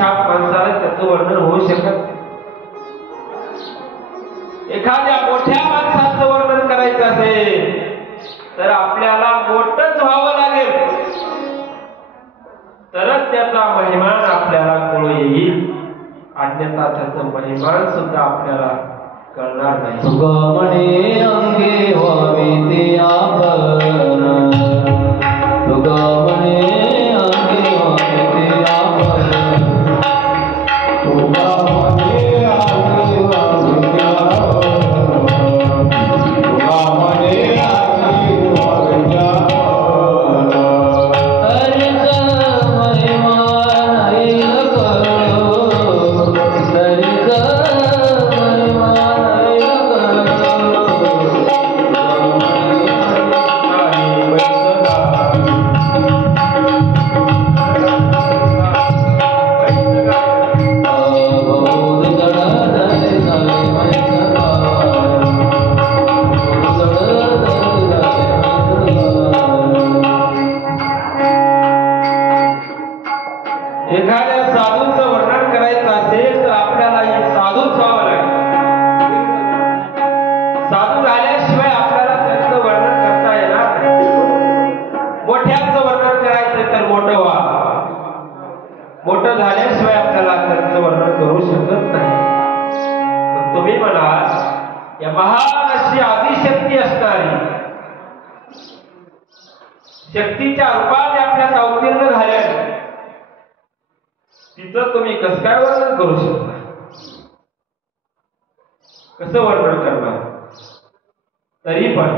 छाप माणसाला त्याचं वर्णन होऊ शकत नाही. एखाद्या मोठ्या माणसाचं वर्णन करायचं असेल तर आपल्याला मोठंच व्हावं लागेल, तरच त्याचा महिमान आपल्याला कळू येईल. अन्यथा त्याचं महिमान सुद्धा आपल्याला कळणार नाही. तुगमणे अंगे व्हावे ते आपण, तुगमणे अंगे व्हावे ते आपण, तुगमणे अंगे व्हावे ते आपण, तुगमणे अंगे व्हावे ते आपण. हरिचा महिमा येईल कळो, हरिचा एखाद्या साधूचं वर्णन करायचं असेल तर आपल्याला साधूच व्हावं लागेल. साधू झाल्याशिवाय आपल्याला त्याचं वर्णन करता येणार नाही. मोठ्याचं वर्णन करायचं तर मोठं व्हा, मोठं झाल्याशिवाय आपल्याला त्याचं वर्णन करू शकत नाही. मग तुम्ही म्हणाल या महान अशी आदिशक्ती असणारी शक्तीच्या रूपाने आपल्यात अवतीर्ण झाल्या, तिचं तुम्ही कसं काय वर्णन करू शकता? कसं वर्णन करणार? तरी पण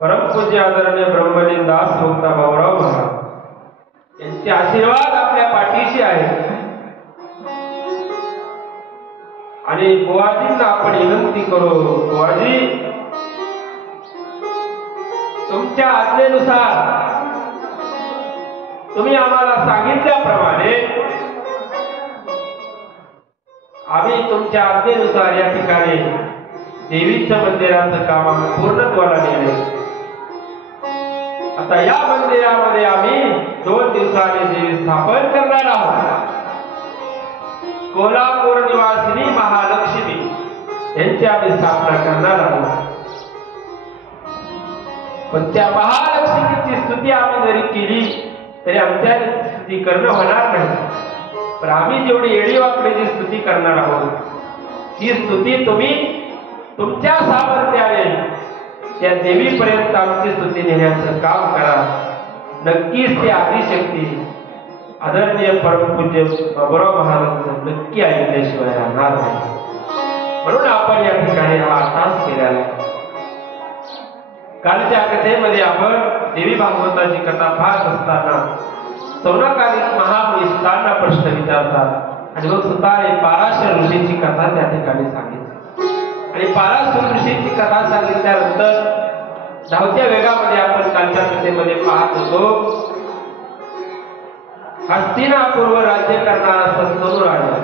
परमपूज्य आदरणीय ब्रह्मलीन दास मुक्ता बाबूराव महाराज यांचे आशीर्वाद आपल्या पाठीशी आहेत. आणि बुवाजींना आपण विनंती करू, बुवाजी तुमच्या आज्ञेनुसार तुम्ही आम्हाला सांगितल्याप्रमाणे आम्ही तुमच्या आज्ञेनुसार या ठिकाणी देवीच्या मंदिराचं काम पूर्णत्वाला नेले. आता या मंदिरामध्ये आम्ही 2 दिवसांनी देवी स्थापन करणार आहोत. कोल्हापूर निवासिनी महालक्ष्मी यांची आम्ही स्थापना करणार आहोत. पण त्या महालक्ष्मीची स्तुती आम्ही जरी केली तरी आमच्या स्तुती करणं होणार नाही. पण आम्ही जेवढी येडीवाकडीची स्तुती करणार आहोत ती स्तुती तुम्ही तुमच्या सामर्थ्याने त्या देवीपर्यंत आमची स्तुती नेण्याचं काम करा. नक्कीच ती आदिशक्ती आदरणीय परमपूज्य बाबूराव महाराजांचं नक्की ऐकल्याशिवाय राहणार नाही. म्हणून आपण या ठिकाणी हा अभ्यास केलेला आहे. कालच्या कथेमध्ये आपण देवी भागवताची कथा पाहत असताना सौनकालिक महामुनी सुतांना प्रश्न विचारतात आणि मग सुताने पाराशर ऋषीची कथा त्या ठिकाणी सांगितली. आणि पाराशर ऋषीची कथा सांगितल्यानंतर धावत्या वेगामध्ये आपण कालच्या कथेमध्ये पाहत होतो हस्तिनापूरवर राज्य करणारा संतनू राजा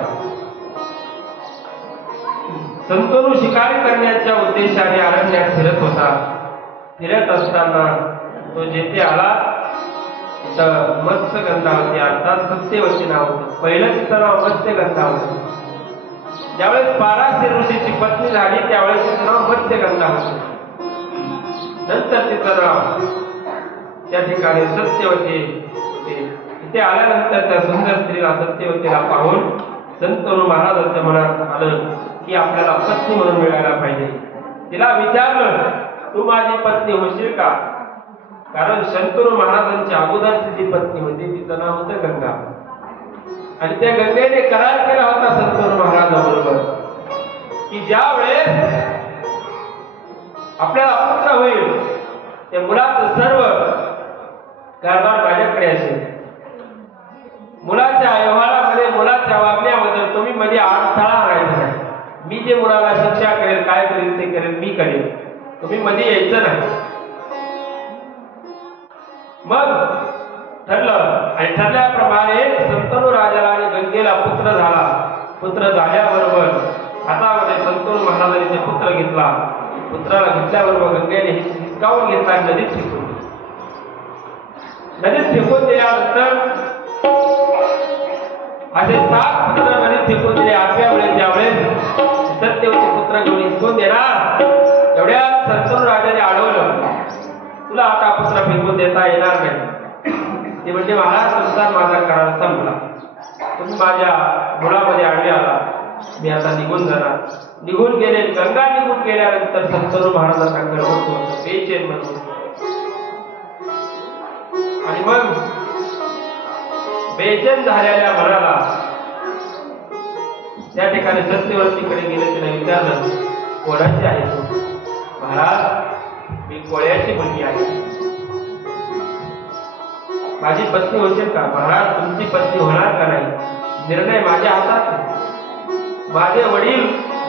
संतनू शिकार करण्याच्या उद्देशाने अरण्यात फिरत होता. फिरत असताना तो जेथे आला तिथं मत्स्यगंधावती अर्थात सत्यवती नाव होतं. पहिलं तिचं नाव मत्स्यगंधा होतं. ज्यावेळेस पाराशर ऋषीची पत्नी झाली त्यावेळेस तिचं नाव मत्स्यगंधा होतं. नंतर तिचं नाव त्या ठिकाणी सत्यवती. इथे आल्यानंतर त्या सुंदर स्त्रीला सत्यवतीला पाहून संतनू महाराजांच्या मनात आलं की आपल्याला पत्नी म्हणून मिळायला पाहिजे. तिला विचारलं तू माझी पत्नी होशील का? कारण शंतनू महाराजांच्या अगोदरची जी पत्नी होती तिचं नाव होतं गंगा. आणि त्या गंगेने करार केला होता शंतनू महाराजांबरोबर की ज्या वेळेस आपल्याला पुत्र होईल त्या मुलाचं सर्व कारभार माझ्याकडे असेल. मुलाच्या व्यवहारामध्ये मुलाच्या वागण्यामध्ये तुम्ही मध्ये अडथळा आणायचा नाही. मी जे मुलाला शिक्षा करेल काय करेल ते करेल मी करेल, तुम्ही मध्ये यायचं नाही. मग ठरलं आणि ठरल्याप्रमाणे शंतनू राजाला आणि गंगेला पुत्र झाला. पुत्र झाल्याबरोबर हातामध्ये शंतनू महाराजांनी ते पुत्र घेतला. पुत्राला घेतल्याबरोबर गंगेने हिसकावून घेतला, नदीत फेकून दिला. नदीत फेकून दिल्यानंतर असे 7 पुत्र नदीत फेकून दिले. 8व्या वेळेस ज्यावेळेस सत्यवती पुत्र घेऊन हिसकून देणार एवढ्यात संतनू राजाने अडवलं, तुला आता पुत्र फेकून देता येणार नाही. ते म्हणजे महाराज तुमचा माझा करार संपला, तुम्ही माझ्या मुळामध्ये आडवे आला, मी आता निघून जाणार. निघून गेले. गंगा निघून गेल्यानंतर संतनू महाराजांना गर्व होतो, बेचैन मन होतो. आणि मग बेचैन झालेल्या मनाला त्या ठिकाणी सत्यवतीकडे गेले. तिला विचारलं, कोणाची आहे तू? महाराज, मी कोळ्याची मुलगी आहे. माझी पत्नी होशील का? महाराज, तुमची पत्नी होणार का नाही, निर्णय माझ्या हातात. माझे वडील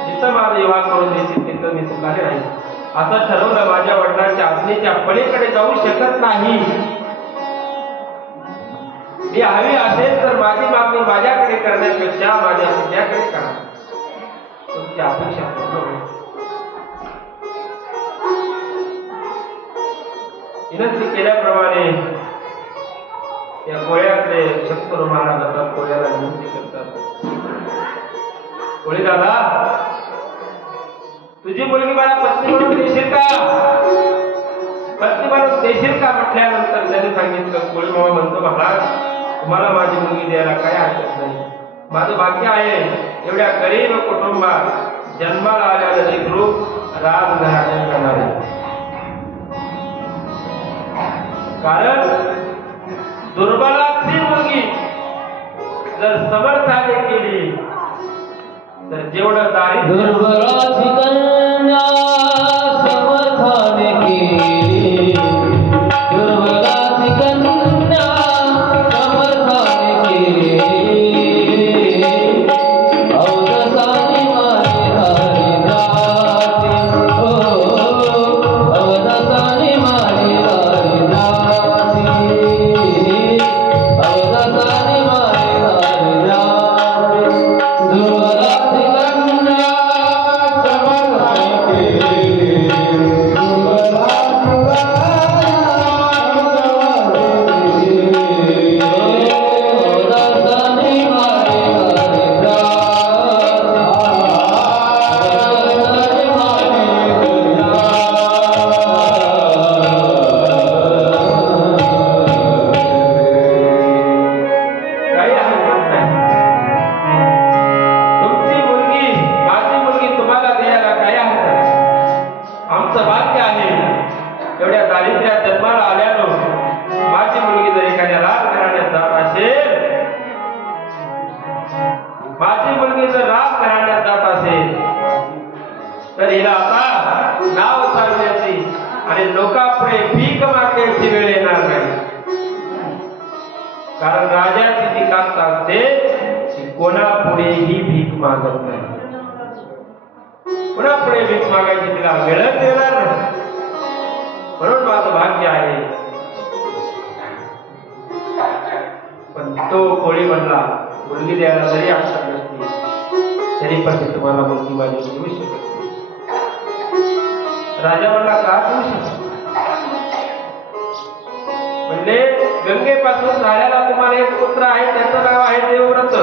जिथं माझा विवाह करून देतील तिथं मी सुखाने राहील असं ठरवलं. माझ्या वडिलांच्या आज्ञेच्या पलीकडे जाऊ शकत नाही. मी हवी असेल तर माझी मागणी माझ्याकडे करण्यापेक्षा माझ्या पित्याकडे करा, तुमची अपेक्षा पूर्ण होईल. विनंती केल्याप्रमाणे या कोळ्याकडे शंतनू महाराज जातात. कोळ्याला विनंती करतात, कोळी दादा, तुझी मुलगी मला पत्नी म्हणून देशील का? पत्नी म्हणून देशील का म्हटल्यानंतर त्याने सांगितलं. कोळी मामा म्हणतो, महाराज, तुम्हाला माझी मुलगी द्यायला काय हरकत नाही. माझं भाग्य आहे एवढ्या गरीब कुटुंबात जन्माला आलेलं लेकरू राजघराण्यात जाणार आहे. कारण दुर्बलाची मुलगी जर समर्थाने केली तर जेवढं दारिद्र्य दुर्बलाची कन्या समर्थाने केली, दुर्बलाची कन्या समर्थाने केली. अवदसाने मारे हरी जाती, अवदसाने मारे हरी जाती, अवदसाने मारे हरी जाती. दुर्बलाची कन्या समर्थाने केली, काही हरकत नाही. तुमची मुलगी माझी मुलगी तुम्हाला द्यायला काही हरकत नाही. आमचं भाग्य आहे एवढ्या दारिद्र्यात जन्माला आल्यानं माझी मुलगी जर एखाद्या राजघराण्यात जात असेल, माझी मुलगी जर राजघराण्यात जात असेल तर हिला आता नाव सांगण्याची आणि लोकांपुढे भीक मागण्याची वेळ येणार नाही. कारण राजाची जी कास्ट असते ती कोणापुढेही भीक मागत नाही. कोणापुढे भीक मागायची तिला वेळच येणार नाही. म्हणून माझं भाग्य आहे. पण तो कोळी म्हणला, मुलगी द्यायला जरी अडचण नसती तरी पण मी तुम्हाला मुलगी माझी देऊ शकत नाही. राजा म्हणला, का देऊ शकतो? म्हणजे गंगेपासून झालेला तुम्हाला एक पुत्र आहे, त्याचं नाव आहे देवव्रत.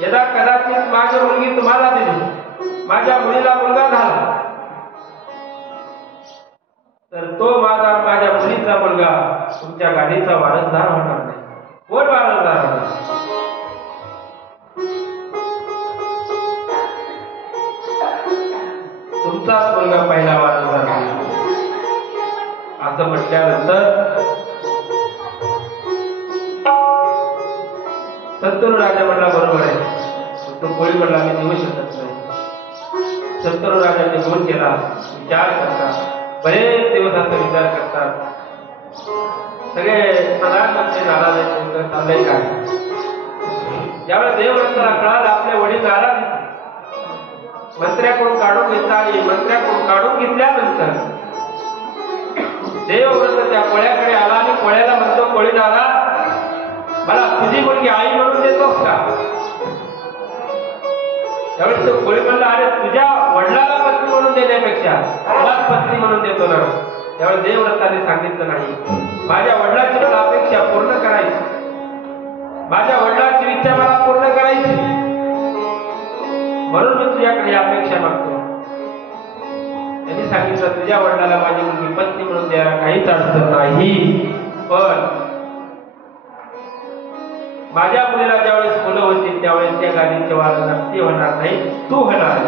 यदा कदाचित माझी मुलगी तुम्हाला दिली, माझ्या मुलीला मुलगा झाला तर तो माझ्या मुलीचा मुलगा तुमच्या गाडीचा वारसदार होणार नाही. कोण वारसदार होणार? तुमचाच मुलगा पहिला वारसदार होईल. असं म्हटल्यानंतर संतनू राजा म्हणला, बरोबर आहे. तो कोळी म्हणला, मी देऊ शकत नाही. संतनू राजांनी फोन केला, विचार करतात, बरेच दिवस असा विचार करतात. सगळे प्रधानमंत्री नाराज आहेत, चाललंय काय? ज्यावेळेस देवव्रताला कळालं आपले वडील नाराज, मंत्र्याकडून काढून घेतला आणि मंत्र्याकडून काढून घेतल्यानंतर देवव्रत त्या कोळ्याकडे आला आणि कोळ्याला म्हणतो, कोळी दादा, मला तुझी मुलगी आई म्हणून देतोस का? त्यावेळेस तो कोळी म्हणला, अरे तुझ्या वडिलाला पत्नी म्हणून देण्यापेक्षा मलाच पत्नी म्हणून देतो ना. त्यावेळेस देवव्रताने सांगितलं, नाही, माझ्या वडिलांची मला अपेक्षा पूर्ण करायची. माझ्या वडिलांची इच्छा मला पूर्ण करायची, म्हणून मी तुझ्याकडे अपेक्षा मागतो. त्यांनी सांगितलं तुझ्या वडिलांना माझी मुलगी पत्नी म्हणून द्यायला काहीच अडचण नाही, पण माझ्या मुलीला ज्यावेळेस मुलं होती त्यावेळेस त्या गाडीचे वाहन नक्की होणार नाही, तू होणार,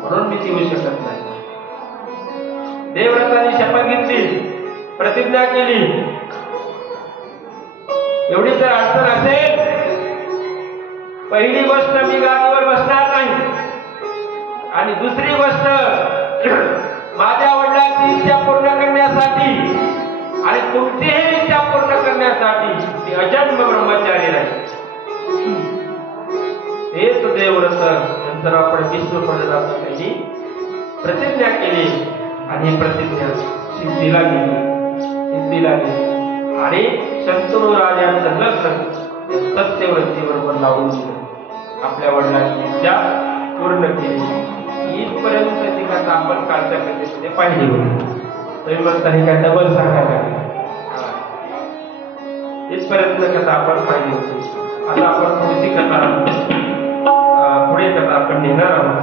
म्हणून मी देऊ शकत नाही. देवव्रताने शपथ घेतली, प्रतिज्ञा केली. एवढी जर अडचण असेल, पहिली गोष्ट मी गाडीवर बसणार नाही, आणि दुसरी गोष्ट माझ्या वडिलांची इच्छा पूर्ण करण्यासाठी आणि तुमचीही इच्छा पूर्ण करण्यासाठी मी अजन्म ब्रह्मचारी राहील. हेच देवव्रत नंतर आपण विष्णूपदाची प्रतिज्ञा केली, आणि ही प्रतिज्ञा सिद्धीला गेली आणि शंतनू राजांचं लग्न सत्यवती बरोबर लावून दिलं. आपल्या वडिलांची इच्छा पूर्ण केली. इथपर्यंत ती कथा आपण कालच्या कथेमध्ये पाहिली होती. तुम्ही म्हणता हे काय डबल सांगायला, इथपर्यंत कथा आपण पाहिली होती. आता आपण पुढची कथा पुढे कथा आपण नेणार आहोत.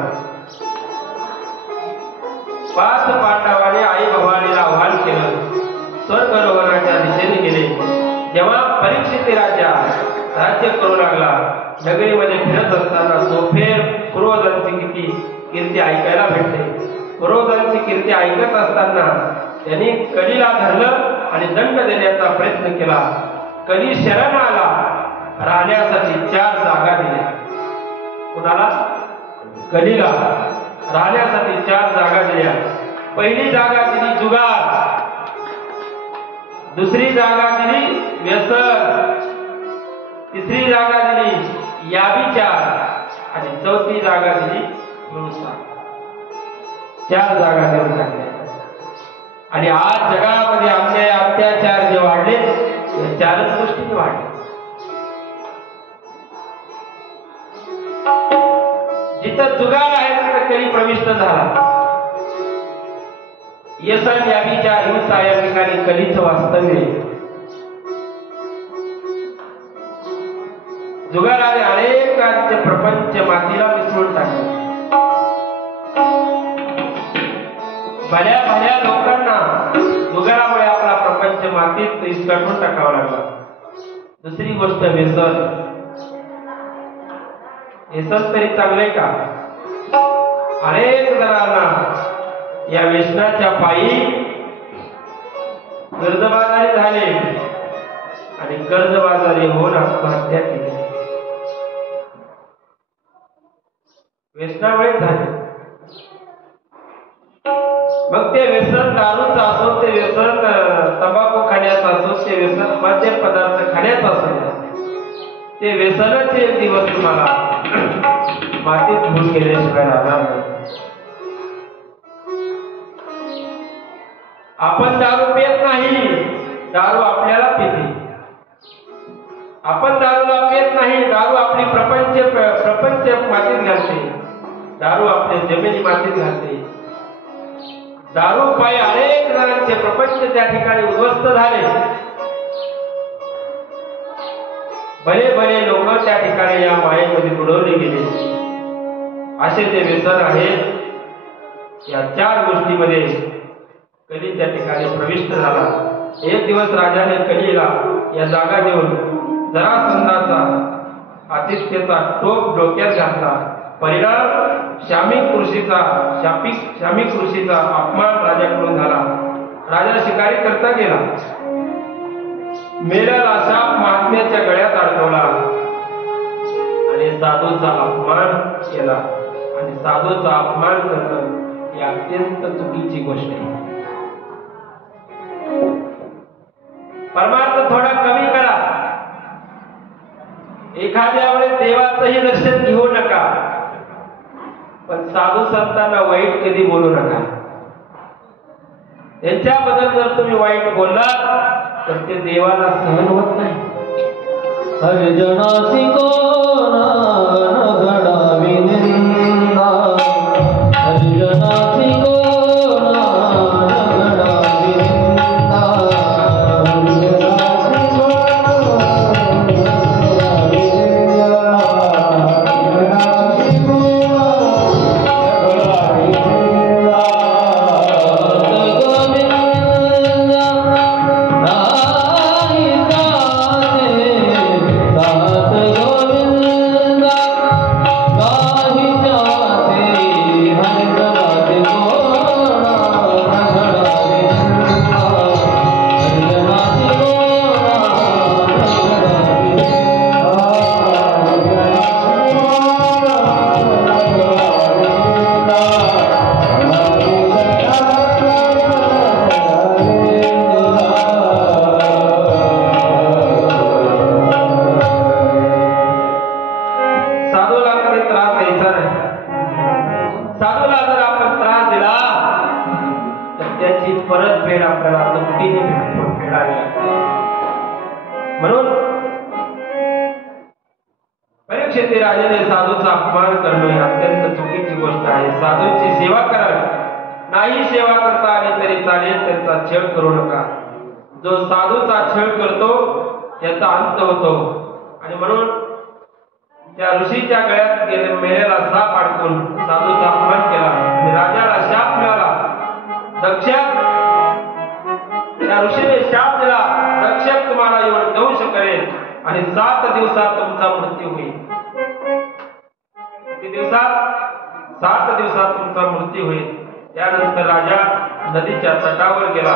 5 पांडवांनी आई भवानीला आव्हान केलं, स्वर्गरोहणाच्या दिशेने गेले. जेव्हा परीक्षित राजा राज्य करू लागला, नगरीमध्ये फिरत असताना सोफेर पुरोधनची कीर्ती ऐकायला भेटते. पुरोधनची कीर्ती ऐकत असताना त्यांनी कलीला धरलं आणि दंड देण्याचा प्रयत्न केला. कली शरण आला, राहण्यासाठी 4 जागा दिल्या. कुणाला? कलीला राहण्यासाठी 4 जागा दिल्या. पहिली जागा दिली जुगार, दुसरी जागा दिली व्यसन, तिसरी जागा दिली याभिचार, आणि चौथी जागा दिली हिंसा. 4 जागा देऊन टाकल्या. आणि आज जगामध्ये अन्याय अत्याचार जे वाढले, या 4च गोष्टीने वाढले. जिथं जुगार आहे तिथं कली प्रविष्ट झाला. व्यसन याभिचार हिंसा या ठिकाणी कलीचं वास्तव्य आहे. जुगाराने अनेकांचे प्रपंच मातीला मिसळून टाकले. भल्या भल्या लोकांना जुगारामुळे आपला प्रपंच मातीत विस्कटून टाकावा लागला. दुसरी गोष्ट व्यसन. व्यसन तरी चांगलंय का? अनेक जणांना या व्यसनाच्या पायी कर्जबाजारी झाले आणि कर्जबाजारी होऊन आत्महत्या केली. व्यसनामुळे झाले. मग ते व्यसन दारूचं असो, ते व्यसन तंबाखू खाण्याचं असो, ते व्यसन मद्य पदार्थ खाण्याचं असो, ते व्यसनच एक दिवस तुम्हाला मातीत धुवून गेल्याशिवाय राहणार नाही. आपण दारू पित नाही, दारू आपल्याला पिते. आपण दारूला पित नाही, दारू आपली प्रपंच मातीत घालते. दारू आपले जमिनी मातीत घालते. दारू पायी अनेक जणांचे प्रपंच त्या ठिकाणी उद्ध्वस्त झाले. भले भले लोक त्या ठिकाणी या मायेमध्ये बुडवले गेले. असे जे व्यसन आहेत, या 4 गोष्टीमध्ये कली त्या ठिकाणी प्रविष्ट झाला. एक दिवस राजाने कलीला या जागा देऊन जरासंधाचा आतिथ्याचा टोप डोक्यात घातला. परिणाम शामिक ऋषीचा अपमान राजाकडून झाला. राजा शिकारी करता गेला. मेलेला साप महात्म्याच्या गळ्यात अडकवला आणि साधूचा अपमान केला. आणि साधूचा अपमान करणं ही अत्यंत चुकीची गोष्ट आहे. परमार्थ थोडा कमी करा. एखाद्या वेळेस देवाचंही दर्शन घेऊ नका, पण साधू संतांना वाईट कधी बोलू नका. यांच्याबद्दल जर तुम्ही वाईट बोललात तर ते देवाला सहन होत नाही. हरिजनासी कोणा न घडावी निंदा, हरिजनासी कोणा न घडावी निंदा, हरिजनासी कोणा न घडावी निंदा. म्हणून परीक्षित राजाने साधूचा अपमान करणं ही अत्यंत चुकीची गोष्ट आहे. साधूची सेवा करावी, नाही सेवा करता आली तरी चालेल, त्यांचा छळ करू नका. जो साधूचा छळ करतो त्याचा अंत होतो. आणि म्हणून त्या ऋषीच्या गळ्यात मेलेला साप अडकून साधूचा अपमान केला आणि राजाला शाप मिळाला. दक्षक, त्या ऋषीने शाप दिला, दक्षक तुम्हाला येऊन दंश करेल आणि 7 दिवसात तुमचा मृत्यू होईल. किती दिवसात? 7 दिवसात तुमचा मृत्यू होईल. त्यानंतर राजा नदीच्या तटावर गेला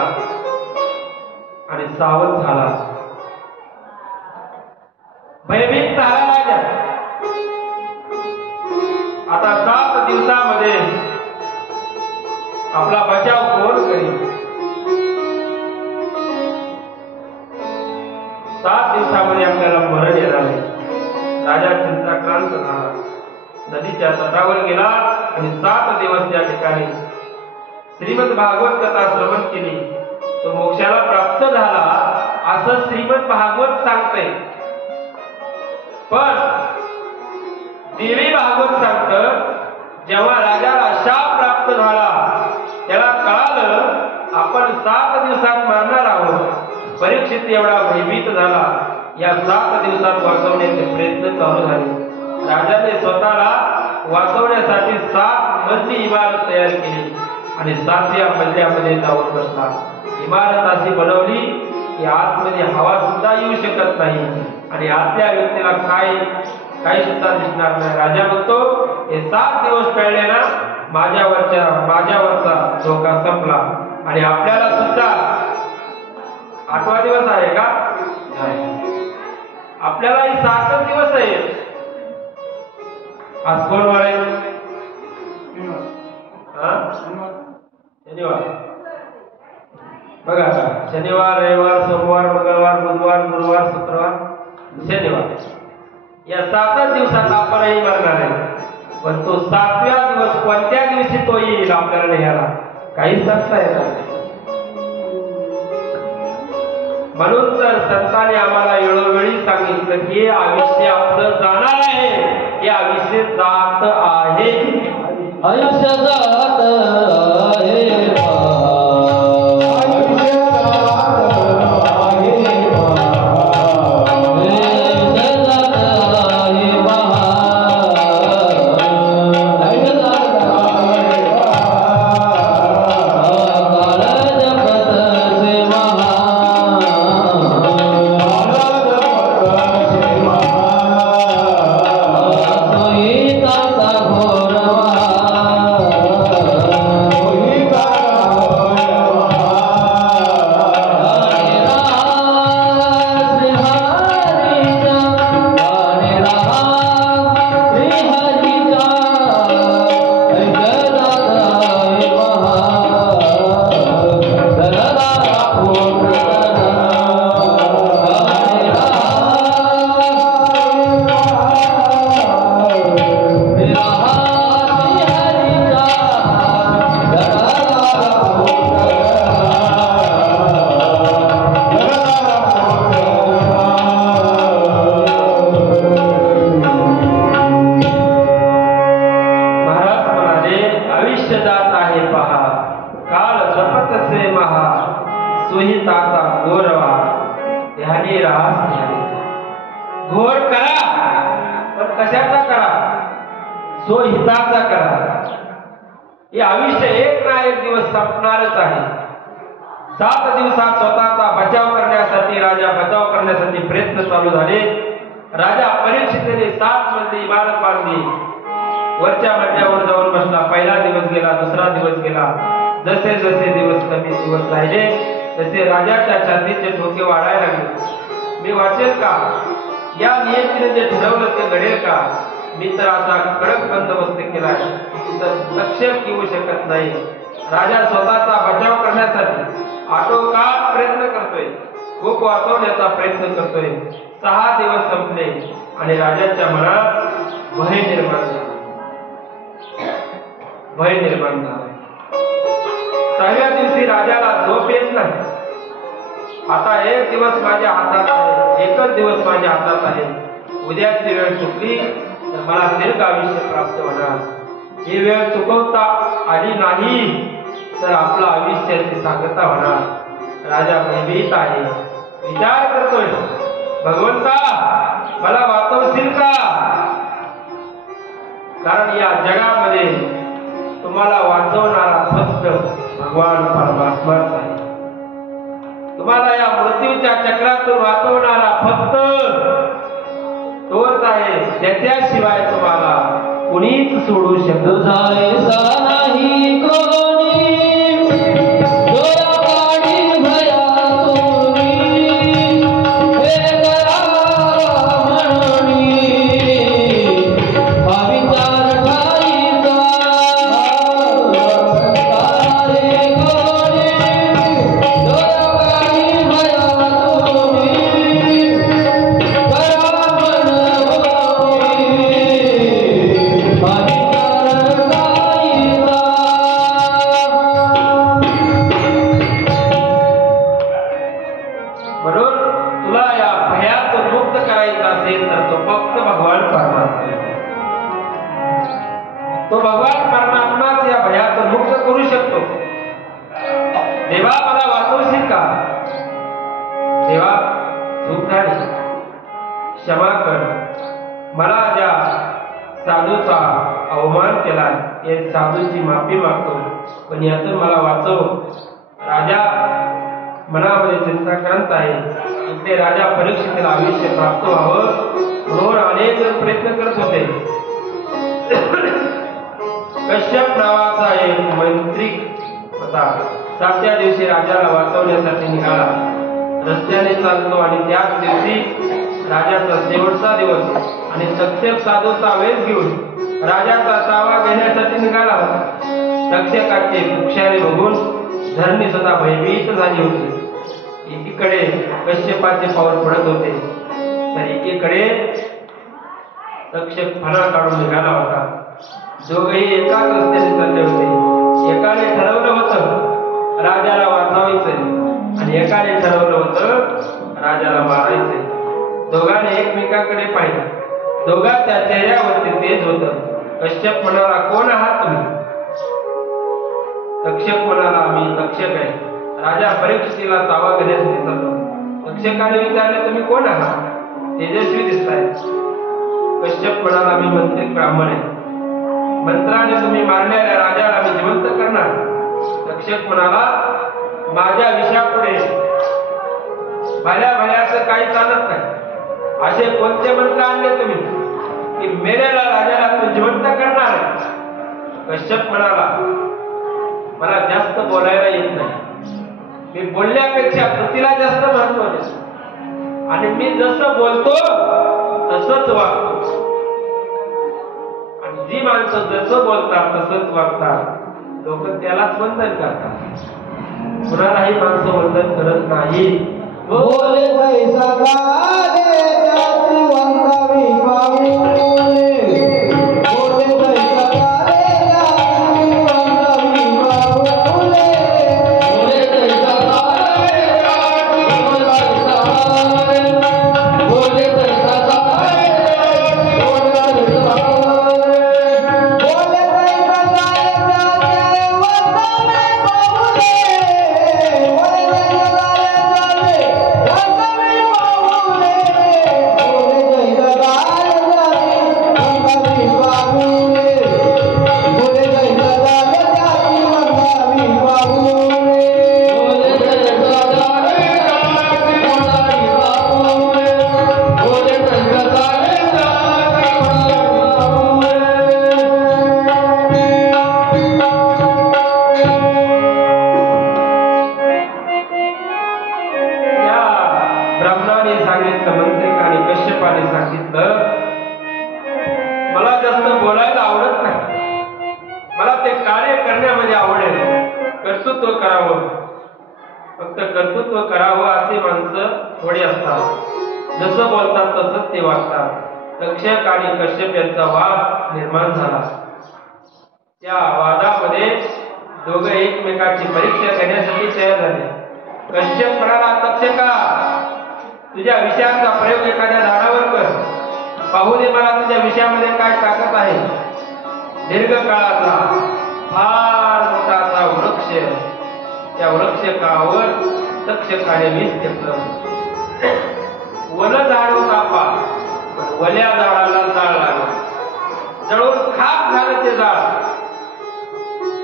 आणि सावध झाला, भयभीत झाला राजा. आता 7 दिवसामध्ये आपला बचाव कोण करेल? 7 दिवसामध्ये आपल्याला मरण येणार आहे. राजा चिंताक्रांत झाला, नदीच्या तटावर गेला आणि 7 दिवस त्या ठिकाणी श्रीमद भागवत कथा श्रवण केली. तो मोक्षाला प्राप्त झाला असं श्रीमद भागवत सांगते. पण देवी भागवत सांगतं, जेव्हा राजाला शाप प्राप्त झाला त्याला कळालं आपण 7 दिवसात मारणार आहोत. परीक्षित एवढा भयभीत झाला. या 7 दिवसात वाचवण्याचे प्रयत्न चालू झाले. राजाने स्वतःला वाचवण्यासाठी 7 मजली इमारत तयार केली आणि 7व्या मजल्यामध्ये जाऊन बसला. इमारत अशी बनवली की आतमध्ये हवा सुद्धा येऊ शकत नाही आणि आतल्या व्यक्तीला काही सुद्धा दिसणार नाही. राजा म्हणतो, हे 7 दिवस टळले ना, माझ्यावरचा धोका संपला. आणि आपल्याला सुद्धा 8वा दिवस आहे का? आपल्यालाही 7 दिवस आहे. आज कोण वार आहे? शनिवार. बघा, शनिवार, रविवार, सोमवार, मंगळवार, बुधवार, गुरुवार, शुक्रवार, शनिवार, या 7 दिवसात आपणही मरणार आहे. पण तो 7व्या दिवस कोणत्या दिवशी तो येईल आपल्याला लिहायला काही सांगता येणार नाही. म्हणून तर संतांनी आम्हाला वेळोवेळी सांगितलं की हे आयुष्य आपलं जाणार आहे, हे आयुष्य जात आहे. आयुष्य जात आहे. घोर करा, पण कशाचा करा? स्वहिताचा करा. हे आयुष्य एक ना एक दिवस संपणारच आहे. 7 दिवसात स्वतःचा बचाव करण्यासाठी बचाव करण्यासाठी प्रयत्न चालू झाले. राजा परीक्षितने 7 मजली इमारत बांधली. वरच्या मजल्यावर जाऊन बसला. पहिला दिवस गेला, दुसरा दिवस गेला. जसे जसे दिवस राहिले तसे राजाच्या छातीचे ठोके वाढायला लागले. मी वाचेल का? या नियतीने जे ठरवलं ते घडेल का? मी तर असा कडक बंदोबस्त केलाय, तर लक्षात येऊ शकत नाही. राजा स्वतःचा बचाव करण्यासाठी आटोकाट प्रयत्न करतोय, खूप वाचवण्याचा प्रयत्न करतोय. 6 दिवस संपले आणि राजाच्या मनात भय निर्माण झाला. 6व्या दिवशी राजाला झोप येत नाही. आता एक दिवस माझ्या हातात आहे, एकच एकच दिवस माझ्या हातात आहे. उद्याची वेळ चुकली तर मला दीर्घ आयुष्य प्राप्त होणार. ही वेळ चुकवता आली नाही तर आपलं आयुष्याची सांगता होणार. राजा भयभीत आहे, विचार करतोय, भगवंता मला वाचवशील का? कारण या जगामध्ये तुम्हाला वाचवणारा फक्त भगवान परमात्माच आहे. तुम्हाला या मृत्यूच्या चक्रातून वाचवणारा फक्त तोच आहे. त्याच्याशिवाय तुम्हाला कुणीच सोडू शकत तुझा ऐसा नाही कोणी, डोळा काढी भयातुनी, हे करा म्हणूनी, हा विचार ठाईचा. तारे कोणी, डोळा काढी भयातुनी, करा म्हणूनी, हा विचार ठाईचा. म्हणून तुला या भयातून मुक्त करायचं असेल तर तो फक्त भगवान परमात्मा आहे. तो भगवान परमात्माच या भयातून मुक्त करू शकतो. देवा मला वाचवशील का? देवा चूक झाली, क्षमा कर. मला ज्या साधूचा अवमान केला या साधूची माफी मागतो, पण यातून मला वाचव. राजा मनामध्ये चिंताक्रांत आहे. इकडे राजा परीक्षेतील आयुष्य प्राप्त व्हावं म्हणून अनेक जण प्रयत्न करत होते. कश्यप नावाचा एक मंत्रिक होता. 7व्या दिवशी राजाला वाचवण्यासाठी निघाला. रस्त्याने चालतो आणि त्याच दिवशी राजाचा शेवटचा दिवस आणि तक्षक साधूचा वेश घेऊन राजाचा ताबा घेण्यासाठी निघाला होता. तक्षकाचे कुक्षारे बघून धरणी सुद्धा भयभीत झाली होती. एकीकडे कश्यपाचे पाऊल पडत होते तर एकीकडे तक्षक फणा काढून निघाला होता. दोघेही एकाच रस्त्याने चालले होते. एकाने ठरवलं होतं राजाला वाचवायचंय आणि एकाने ठरवलं होतं राजाला मारायचंय. दोघांनी एकमेकाकडे पाहिलं. दोघांच्या चेहऱ्यावरती तेज होतं. कश्यप म्हणाला, कोण आहात तुम्ही? तक्षक म्हणाला, मी तक्षक आहे. राजा परीक्षेला ताबा घेण्यासाठी चाललो. तक्षकाने विचारले, तुम्ही कोण आहात? तेजस्वी दिसताय. कश्यप म्हणाला, मी मंत्री ब्राह्मण आहे. मंत्राने तुम्ही मारलेल्या राजाला मी जिवंत करणार. तक्षक म्हणाला, माझ्या विषयापुढे भल्या भल्याचं काही चालत नाही. असे कोणते मंत्र आणले तुम्ही की मेलेल्या राजाला तू जिवंत करणार आहे? कश्यप म्हणाला, मला जास्त बोलायला येत नाही. मी बोलण्यापेक्षा कृतीला जास्त महत्व देतो आणि मी जसं बोलतो तसंच वागतो. आणि जी माणसं जसं बोलतात तसंच वागतात लोक त्यालाच वंदन करतात. कुणालाही माणसं वंदन करत नाही. बोले कैसा गाले जाती वंदावी पाऊले, बोले कैसा गाले जाती वंदावी पाऊले, बोले कैसा गाले जाती वंदावी पाऊले, बोले कैसा गाले जाती वंदावी पाऊले, बोले कैसा गाले जाती वंदावी पाऊले, बोले कैसा गाले वंदावी पाऊले, बोले कैसा गाले जाती वंदावी पाऊले, बोले कैसा गाले जाती वंदावी पाऊले, बोले कैसा गाले जाती वंदावी पाऊले, बोले कैसा गाले जाती त्या ब्राह्मणाने सांगितलं, मंत्रिकाने कश्यपाने सांगितलं, मला जास्त बोलायला आवडत नाही. मला ते कार्य करण्यामध्ये आवडेल. कर्तृत्व करावं, फक्त कर्तृत्व करावं असे माणसं थोडी असतात. जसं बोलतात तसंच ते वागतात. तक्षक आणि कश्यप यांचा वाद निर्माण झाला. त्या वादामध्ये दोघं एकमेकाची परीक्षा घेण्यासाठी तयार झाले. कश्यप म्हणाला, तक्षका तुझ्या विषयाचा प्रयोग एखाद्या झाडावर कर, पाहू दे मला तुझ्या विषयामध्ये काय ताकद आहे. दीर्घकाळाचा फार मोठा असा वृक्ष, त्या वृक्षकावर तक्षकाने विष घेतलं. वल झाड होता पा, पण वल्या झाडाला जाळ लागला, जळून खाक झालं ते झाड.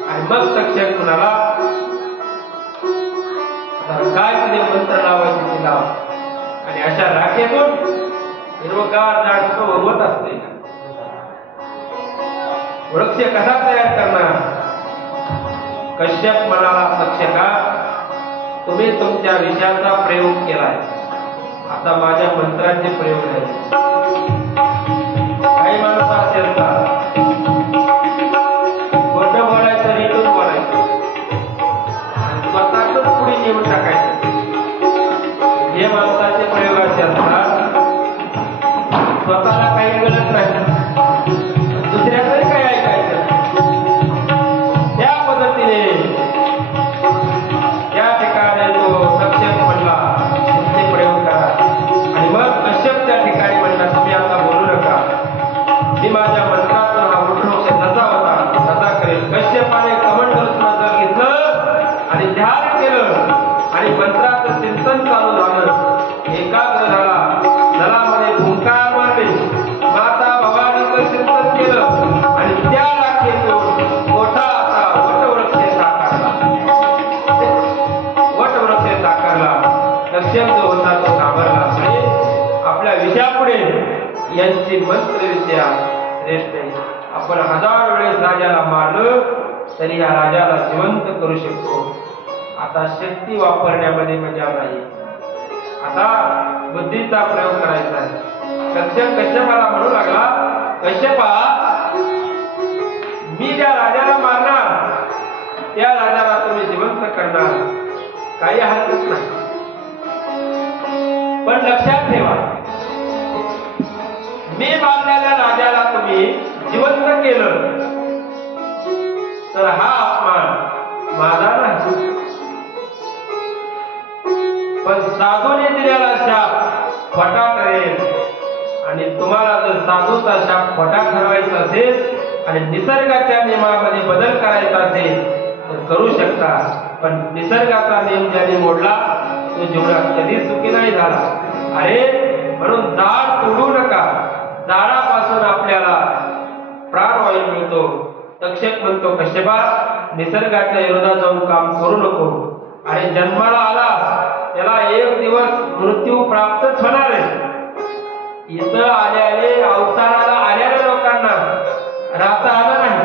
आणि मग तक्षक म्हणाला, काय तुझे मंत्र लावायचे ते लाव. आणि अशा राखेतून हिरवगार झाड उगवत असते. वृक्ष कसा तयार करणार? कश्यप म्हणाला, तक्षका तुम्ही तुमच्या विषयाचा प्रयोग केलाय, आता माझ्या मंत्राचे प्रयोग आहे. काही माणसं असेल का खोटं बोलायचं, रिटून बोलायचं, स्वतःच पुढे नेऊन टाकायचं. हे माणसाचे प्रयोग असे असतात, स्वतःला काही गरज नाही, दुसऱ्याचंही काही ऐकायचं. त्या पद्धतीने त्या ठिकाणी तो कश्यप म्हणला, तुमचे प्रयोग करा. आणि मग कश्यप त्या ठिकाणी म्हणला, तुम्ही आता बोलू नका, मी माझ्या मंत्रातून हा वृक्ष जसा होता तसा करेल. कश्यपाने कमंडलून नजर घेतलं आणि ध्यान केलं आणि मंत्राचं चिंतन चालू झालं. एकाग्र झाला, जलामध्ये भूंकार मारले, माता भवानीचं चिंतन केलं आणि त्या राखेतून मोठा असा वटवृक्ष साकारला. वटवृक्ष साकारला. कश्यप जो होता तो घाबरला. म्हणजे आपल्या विषयापुढे यांची मंत्रविद्या श्रेष्ठ आहे. आपण 1000 वेळेस राजाला मारलं तरी या राजाला जिवंत करू शकतो. आता शक्ती वापरण्यामध्ये मजा नाही, आता बुद्धीचा प्रयोग करायचा आहे. कश्यपाला म्हणू लागला, कश्यपा मी ज्या राजाला मारणार त्या राजाला तुम्ही जिवंत करणार, काही हरकत नाही. पण लक्षात ठेवा, मी मारलेल्या राजाला तुम्ही जिवंत केलं तर हा अपमान माझा नाही, पण साधूने दिलेला शाप खोटा करेल. आणि तुम्हाला जर साधूचा शाप खोटा ठरवायचा असेल आणि निसर्गाच्या नियमामध्ये बदल करायचा असेल तर करू शकता, पण निसर्गाचा नियम ज्याने मोडला तो जीवनात कधी सुखी नाही झाला. अरे म्हणून झाड तोडू नका, झाडापासून आपल्याला प्राणवायू मिळतो. तक्षक म्हणतो, कश्यपा निसर्गाच्या विरोधात जाऊन काम करू नको. अरे जन्माला आला त्याला एक दिवस मृत्यू प्राप्तच होणार आहे. इथं आल्याने अवताराला आलेल्या लोकांना राहता आलं नाही,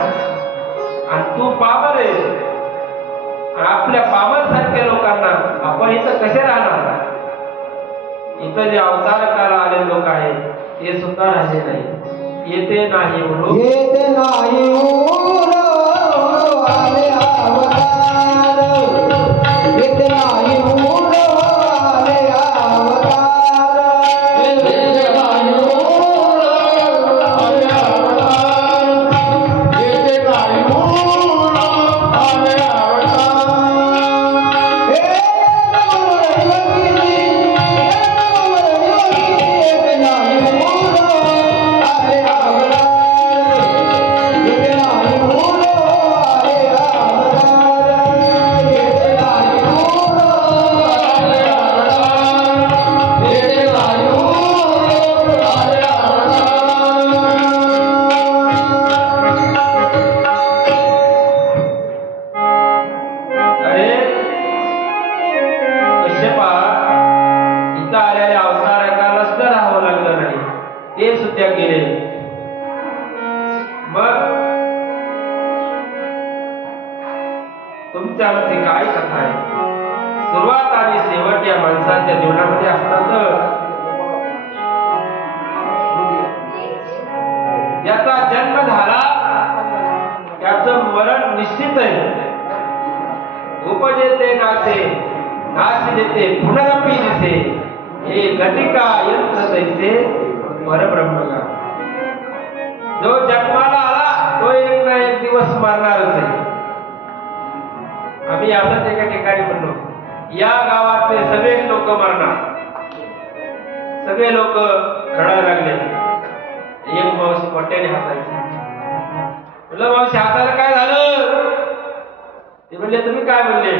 आणि तू पामर आहे, आपल्या पामर सारख्या लोकांना आपण इथं कसे राहणार? इथं जे अवतारकाला आले लोक आहेत ते सुद्धा राहिले नाही. येते नाही म्हणून येते नाही आले अवतार, येते नाही आले अवतार, येते नाही आले अवतार, येते नाही आले तुमच्यामध्ये काय कथा आहे? सुरुवात आणि शेवट या माणसाच्या जीवनामध्ये असतात. ज्याचा जन्म झाला त्याचं मरण निश्चित आहे. उपजेते नाचे, नाच देते पुनरपी दिसे, हे घटिका यंत्र तैसे परब्रह्म का. जो जन्माला आला तो एक ना एक दिवस मारणारच आहे. आम्ही असंच एका ठिकाणी म्हणलो, या गावातले सगळे लोक मरणार, सगळे लोक रडायला लागले. एक मावशी मोठ्याने हसायची. म्हटलं मावशी हसायला काय झालं? ते म्हणले तुम्ही काय म्हणले?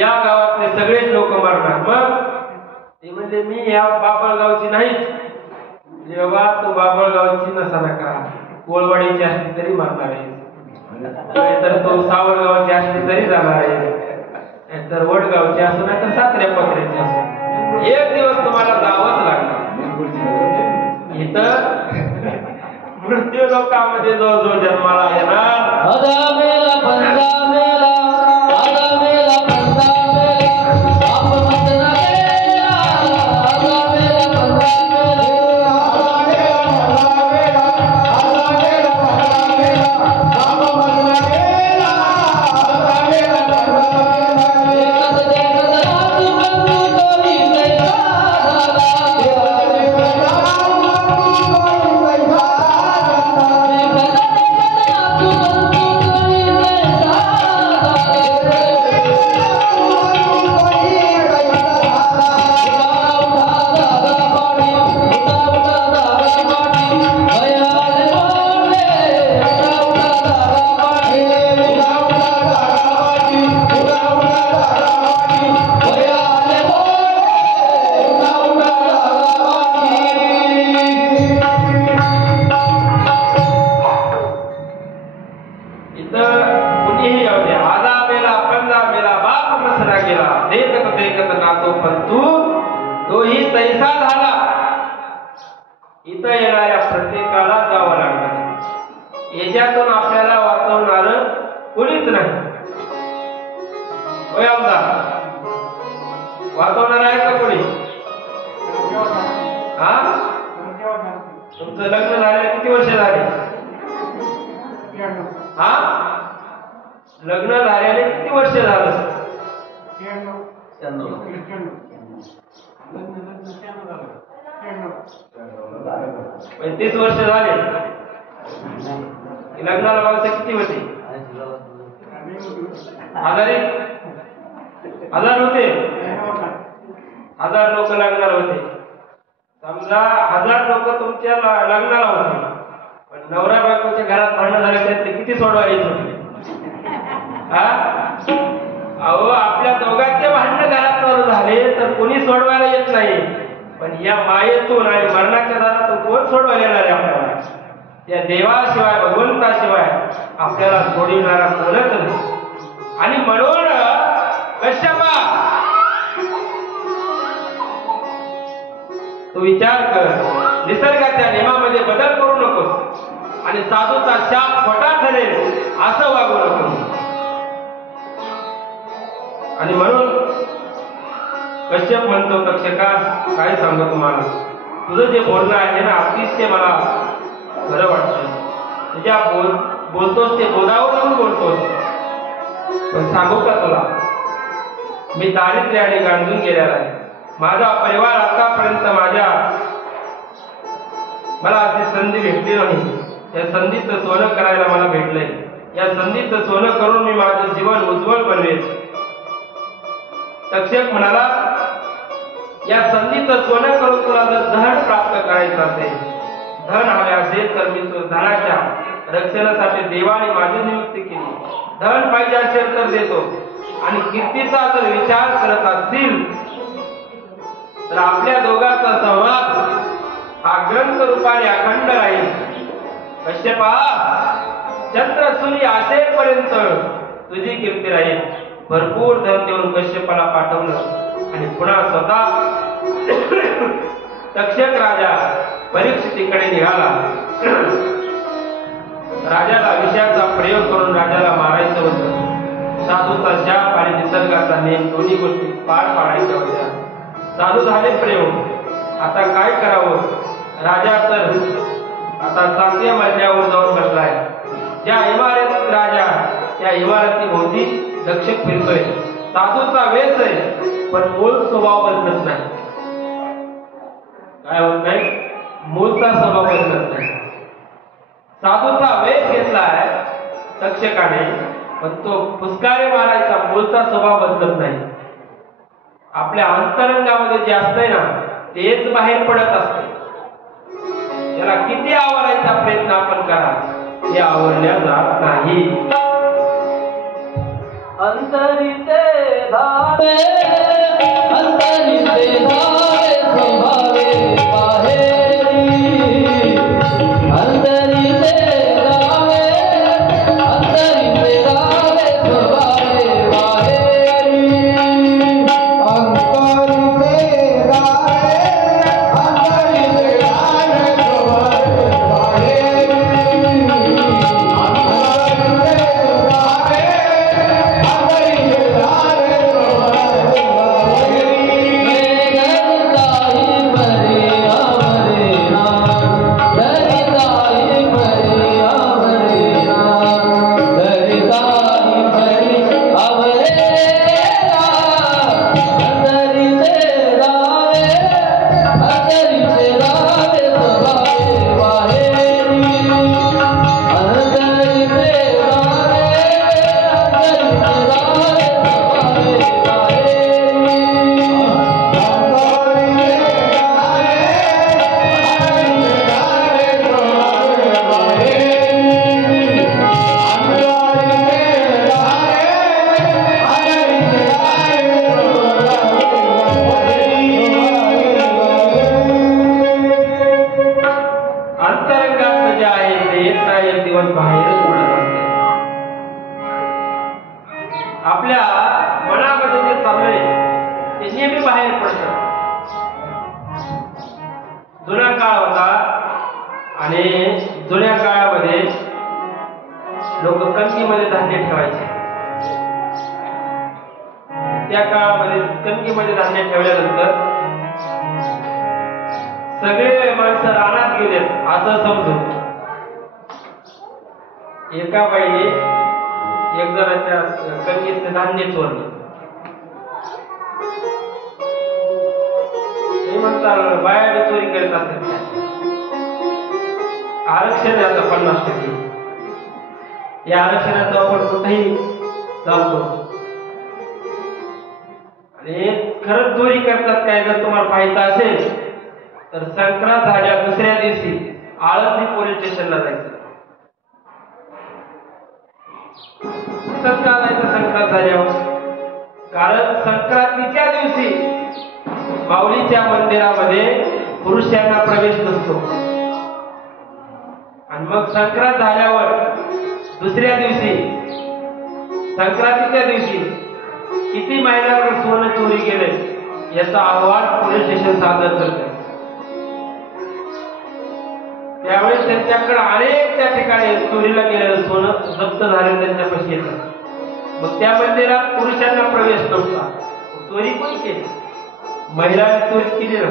या गावातले सगळेच लोक मरणार. मग ते म्हणले मी या बाबळगावची नाहीच. जेव्हा तू बाबळगावची नसा नका, कोळवाडीची असली तरी मारणार आहे, तर तो सावळगावची असली तरी जाणार आहे, तर वडगावची असो नाही तर सातऱ्या पत्र्याची असो, एक दिवस तुम्हाला जावंच लागणार. इथं मृत्यू लोकांमध्ये जो जो जन्माला येणार आधा मेला पंजा मेला, आधा मेला पंजा मेला, बाप मतना गेला. आधा मेला पंजा मेला, आधा मेला पंजा मेला, आधा मेला पंजा मेला, बाप मतना गेला. आधा मेला पंजा मेला, देखत देखत रात बंधू कोणी कैसा झाला. देखत देखत रात बंधू कोणी कैसा झाला. देखत देखत रात बंधू कोणी कैसा इथं कुणीही येऊ दे, आधा मेला पंजा मेला, बाप मसरा गेला, देखत देखत नातो पंतू तोही तैसा झाला. इथं येणाऱ्या प्रत्येकाला जावं लागणार. याच्यातून आपल्याला वाचवणार कोणीच नाही. होय आमदार, वाचवणार आहे का कोणी? हा, तुमचं लग्न झालेलं किती वर्ष झाले? हा, लग्न झाल्याने किती वर्ष झालं? 35 वर्ष झाले. लग्नाला माणसं किती होती? 1000 होते. 1000 लोक लग्नाला होते. समजा 1000 लोक तुमच्या लग्नाला होते, पण नवरा बायकोच्या घरात भांडण झाले त्यातले किती सोडवायला येत होते? अहो, आपल्या दोघांचे भांडण घरात चालू झाले तर कोणी सोडवायला येत नाही, पण या मायेतून आणि मरणाच्या दारातून कोण सोडवायला येणार आहे आपल्याला? त्या देवाशिवाय, भगवंताशिवाय आपल्याला सोडविणारा कोणच नाही. आणि म्हणून कश्यपा, तू विचार कर, निसर्गाच्या नियमामध्ये बदल करू नकोस आणि साधूचा शाप खोटा ठरेल असं वागू नको. आणि म्हणून कश्यप म्हणतो, तक्षका काय सांगू तुम्हाला, तुझं जे बोलणं आहे ना अतिशय मला खरं वाटतं. तुझ्या बोलतोस ते बोधावरून बोलतोस, पण सांगू का तुला, मी दारिद्र्याने गांजून गेलेला आहे. माझा परिवार आतापर्यंत मला अशी संधी भेटली नाही. या संधीचं सोनं करायला मला भेटलंय. या संधीचं सोनं करून मी माझं जीवन उज्ज्वल बनवेन. तक्षक म्हणाला, या संधीचं सोनं करून तुला जर धन प्राप्त करायचं असेल, धन हवे असेल तर मी धनाच्या रक्षणासाठी देवाने माझी नियुक्ती केली. धन पाहिजे असेल तर देतो. आणि कीर्तीचा जर विचार करत असतील तर आपल्या दोघांचा संवाद हा ग्रंथ रूपाने अखंड राहील. कश्यपा, चंद्र सूर्य असेपर्यंत तुझी कीर्ती राहील. भरपूर धन देऊन कश्यपाला पाठवलं आणि पुन्हा स्वतः तक्षक राजा परीक्षितीकडे निघाला. राजाला विषयाचा प्रयोग करून राजाला मारायचं होतं. साधूचा शाप आणि निसर्गाचा नेम दोन्ही गोष्टी पार पाडायच्या होत्या. चालू झाले प्रयोग. आता काय करावं? राजा तर आता 7व्या मजल्यावर जाऊन बसलाय. ज्या इमारतीत राजा, त्या इमारतीभोवती दक्षक फिरतोय. साधूचा वेश आहे, पण मूळ स्वभाव बदलत नाही. काय होत नाही? मूळचा स्वभाव बदलत नाही. साधूचा वेश घेतलाय तक्षकाने, पण तो फुसकारे मारायचा मूळचा स्वभाव बदलत नाही. आपल्या अंतरंगामध्ये जे असतंय ना तेच बाहेर पडत असते. त्याला किती आवरायचा प्रयत्न आपण करा, हे आवरल्या जात नाही. अंतरीचे धावे अंतरीचे धावे स्वभावे बाहेरी अंतरीचे धावे अंतरीचे धावे स्वभावे बाहेरी अंतरीचे धावे अंतरीचे धावे स्वभावे बाहेरी आपल्या मनामध्ये जे चाललंय ते नेहमी बाहेर पडतं. जुना काळ होता आणि जुन्या काळामध्ये लोक कणकीमध्ये धान्य ठेवायचे. त्या काळामध्ये कणकीमध्ये धान्य ठेवल्यानंतर सगळे माणसं रानात गेले असं समजून एका बाईने एक जणाच्या कणकीतले धान्य चोरले. ते म्हणतात बाया चोरी करत असतात. आरक्षण आहे आता 50%. या आरक्षणाचा वापर कुठेही चालतो आणि खरंच चोरी करतात काय जर तुम्हाला पाहायचं असेल तर संक्रांत झाल्या दुसऱ्या दिवशी आळंदी पोलीस स्टेशनला जायचं. संक्रांत झाल्यावर कारण संक्रांतीच्या दिवशी माऊलीच्या मंदिरामध्ये पुरुषांना प्रवेश नसतो आणि मग संक्रांत झाल्यावर दुसऱ्या दिवशी संक्रांतीच्या दिवशी किती महिन्यावर सोनं चोरी केले याचा अहवाल पोलीस स्टेशन सादर करते. त्यावेळेस त्यांच्याकडे अनेक त्या ठिकाणी चोरीला गेलेलं सोनं जप्त झालेलं त्यांच्यापाशी येतं. मग त्या मंदिरात पुरुषांना प्रवेश नव्हता. चोरी कोण केली? महिलांनी चोरी केली ना.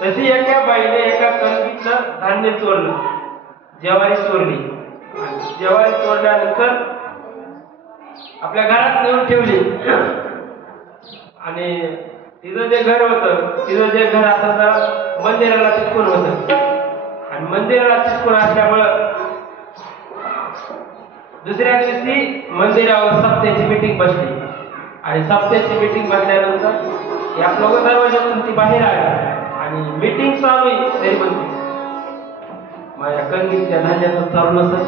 तशी एका बाईने एका कणकीतलं धान्य चोरलं, ज्वारी चोरली. ज्वारी चोरल्यानंतर आपल्या घरात नेऊन ठेवली आणि तिचं जे घर असायचं मंदिराला चिटकून होतं आणि मंदिराला चिटकून असल्यामुळं दुसऱ्या दिवशी मंदिरावर सप्त्याची मीटिंग बसली आणि सप्त्याची मीटिंग बसल्यानंतर या लोक दरवाजातून ती बाहेर आली आणि मीटिंग चालू आहे तरी म्हणते माझ्या कणकीतल्या धान्याचं चालू नसत.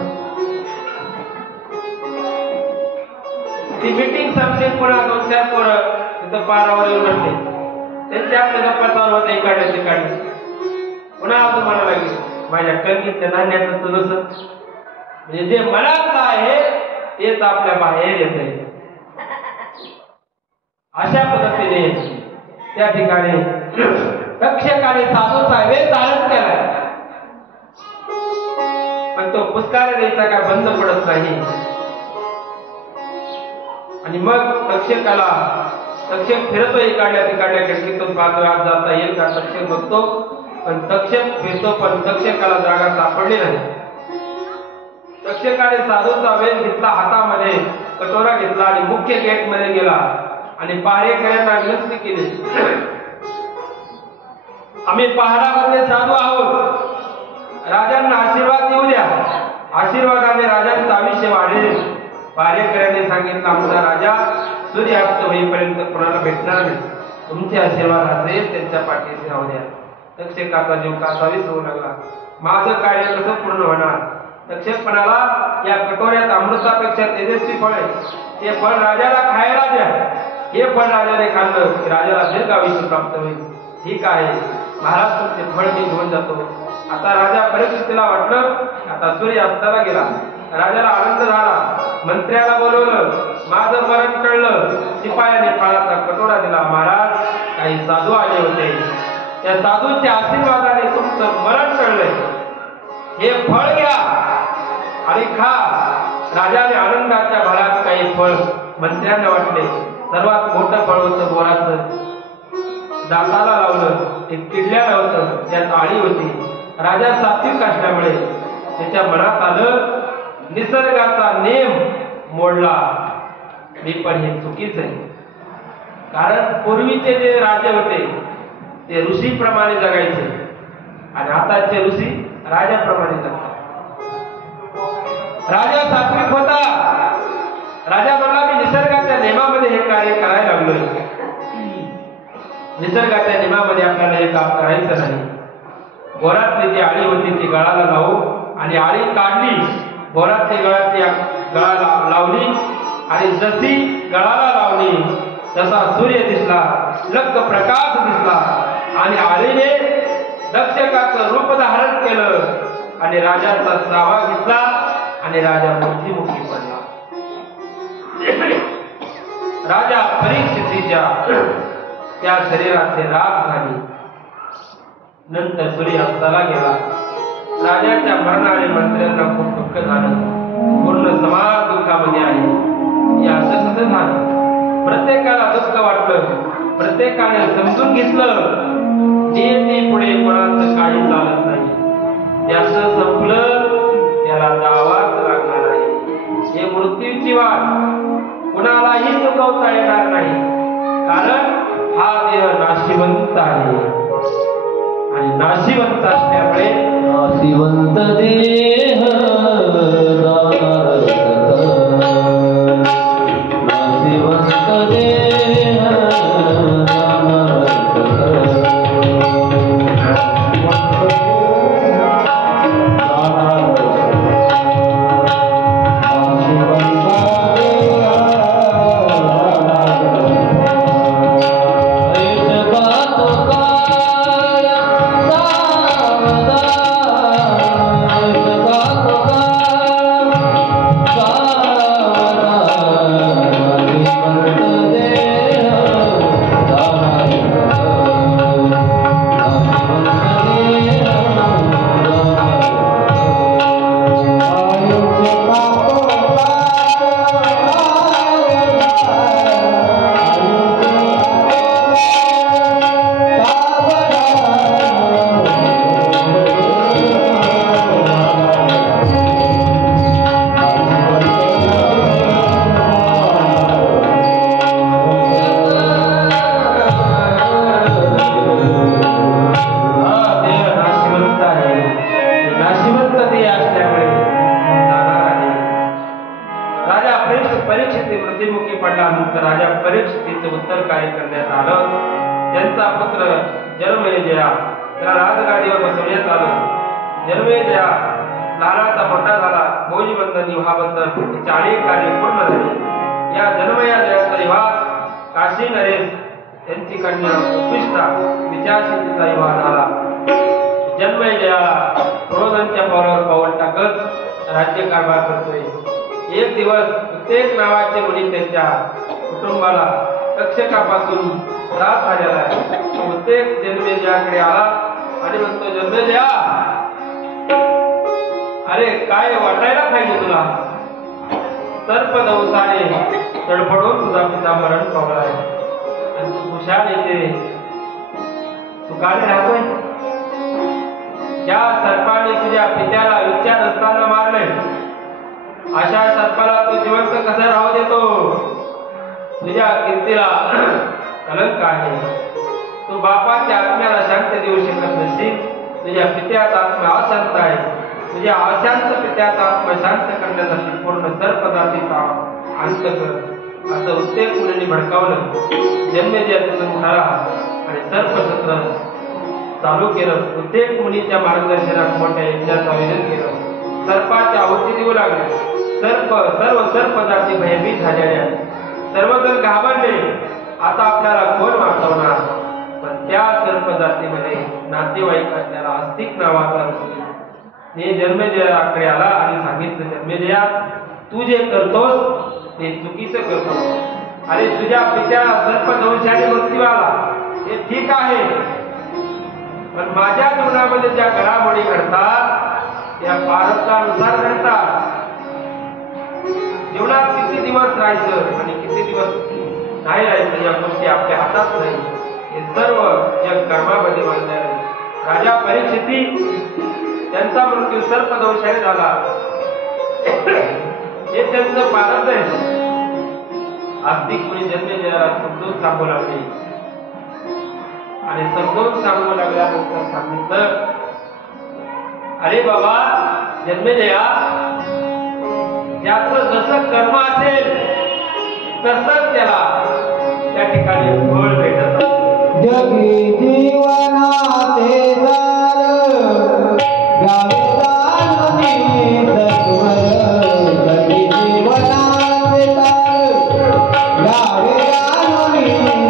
ती मीटिंग संपली. पुन्हा 2-4 पोरं तिथं पारावर येऊन बसले. त्यांचे आपल्या गप्पा चालू होते इकडे काढले. पुन्हा अजून म्हणायला लागले माझ्या कणकीतल्या धान्याचं तर नसत. म्हणजे जे मनात आहे तेच आपल्या बाहेर येते. अशा पद्धतीने त्या ठिकाणी तक्षकाने साधूचा वेळ धारण केलाय पण तो पुष्कार द्यायचा काय बंद पडत नाही. आणि मग तक्षक फिरतो इकडल्या तिकडल्या खिडकीतून बाजारात जाता येईल का तक्षक बघतो पण तक्षक फिरतो पण तक्षकाला जागा सापडली नाही. तक्षकाने साधूचा वेध घेतला, हातामध्ये कटोरा घेतला आणि मुख्य गेट मध्ये गेला आणि पहारेकऱ्यांना विनंती केली आम्ही पहारामधले साधू आहोत, राजांना आशीर्वाद देऊ द्या. आशीर्वादाने राजांचं आयुष्य वाढेल. पहारेकऱ्यांनी सांगितलं आमचा राजा सूर्यास्त होईपर्यंत कोणाला भेटणार नाही. तुमचे आशीर्वाद असेल त्यांच्या पाठीशी राहू द्या. तक्षकाचा जीव कासावीस होऊ लागला. माझं कार्य कसं पूर्ण होणार? तक्षकपणाला या कटोऱ्यात अमृतापेक्षा तेजस्वी फळ आहे, ते फळ राजाला खायला द्या. हे फळ राजाने खाल्लं की राजाला दीर्घ आयुष्य प्राप्त होईल. ठीक आहे महाराज, तुमचे फळ मी घेऊन जातो. आता राजा परीक्षितीला वाटलं आता सूर्य अस्ताला गेला. राजाला आनंद झाला. मंत्र्याला बोलवलं, माझं मरण कळलं. शिपायाने फळाचा कटोरा दिला. महाराज, काही साधू आले होते, त्या साधूंच्या आशीर्वादाने तुमचं मरण कळलंय. हे फळ घ्या आणि खा. राजाने आनंदाच्या भरात काही फळ मंत्र्यांना वाटले. सर्वात मोठं फळ होतं बोराचं. दाताला लावलं, ते किडल्याला होतं, त्यात आळी होती. राजा सात्विक असल्यामुळे त्याच्या मनात आलं निसर्गाचा नेम मोडला मी, पण हे चुकीच आहे. कारण पूर्वीचे जे राजे होते ते ऋषीप्रमाणे जगायचे आणि आताचे ऋषी राजाप्रमाणे जगतात. राजा सात्विक होता. राजा म्हणला मी निसर्गाच्या नियमामध्ये हे कार्य करायला लागलोय. निसर्गाच्या नियमामध्ये आपल्याला हे काम करायचं नाही. बोरातली जी आळी होती ती गळाला लावू आणि आळी काढली. बोरातली गळाला लावली आणि जशी गळाला लावली तसा सूर्य दिसला, लख प्रकाश दिसला आणि आळीने दक्षकाचं रूप धारण केलं आणि राजाचा चावा घेतला आणि राजा मृत्युमुखी पडला. राजा परीक्षितीच्या त्या शरीराचे राख झाली. नंतर सूर्य अस्ताला गेला. राजाच्या मरणाने मंत्र्यांना खूप दुःख झालं. पूर्ण समाज दुःखामध्ये आहे. हे असं कसं झालं? प्रत्येकाला दुःख वाटलं, प्रत्येकाने समजून घेतलं नियती पुढे कोणाचं काही चालत नाही. ज्याचं संपलं त्याला दावाच लागणार आहे. हे मृत्यूची वाट कुणालाही चुकवता येणार नाही. कारण हा देह नाशिवंत आहे आणि नाशिवंत असल्यामुळे नाशिवंत देह नाशिवंत देह एक दिवस प्रत्येक नावाचे मुली त्यांच्या कुटुंबाला तक्षकापासून त्रास झालेला आहे. प्रत्येक जन्मेजयाकडे आला आणि म्हणतो, जन्मेजया अरे काय वाटायला पाहिजे तुला? सर्पदंशाने तडफडून तुझा पिता मरण पावलाय आणि तू खुशाल येते सुखाने राहतोय. ज्या सर्पाने तुझ्या पित्याला विचार असताना मारले अशा सर्पाला तू जिवंत कसं राहू देतो? तुझ्या कीर्तीला कलंक आहे. तू बापाच्या आत्म्याला शांत देऊ शकत नसशील. तुझ्या पित्याचा आत्मा अशांत आहे. तुझ्या अशांत पित्याचा आत्मा शांत करण्यासाठी पूर्ण सर्पजातीचा अंत कर. असं प्रत्येक मुलीने भडकावलं. जन्मेजयाचं झाला आणि सर्पसत्र चालू केलं. प्रत्येक मुलीच्या मार्गदर्शनात मोठ्या यज्ञाचं आयोजन केलं. सर्पाच्या आहुती देऊ लागले. सर्व सर्प जाती भयभीत झालेल्या, सर्वजण घाबरले. आता आपल्याला कोण वाचवणार? पण त्या सर्प जातीमध्ये नातेवाईक असलेला आस्तिक नावाचा ऋषी जन्मेजयाकडे आला आणि सांगितलं, जन्मेजया, तू जे करतोस ते चुकीचं करतोस. अरे तुझ्या पित्याला सर्पदंशाने मृत्यू आला, हे ठीक आहे, पण माझ्या जीवनामध्ये ज्या घडामोडी घडतात त्या प्रारब्धानुसार घडतात. जीवनात किती दिवस राहायचं आणि किती दिवस नाही राहायचं या गोष्टी आपल्या हातात नाही. हे सर्व जग कर्मामध्ये बांधले आहे. राजा परीक्षिती त्यांचा मृत्यू सर्पदंशाने झाला. हे त्यांचं प्रारब्ध आहे. आस्तिक मुनी जन्मेजयाला समजून सांगू लागले आणि समजून सांगू लागल्यानंतर सांगितलं, अरे बाबा जन्मेजया, ज्याचं जसं कर्म असेल तसंच त्याला त्या ठिकाणी फळ भेटत असते. जगी जीवनाचे दार गावे दारुनी तत्वर, जगी जीवनाचे दार गावे दारुनी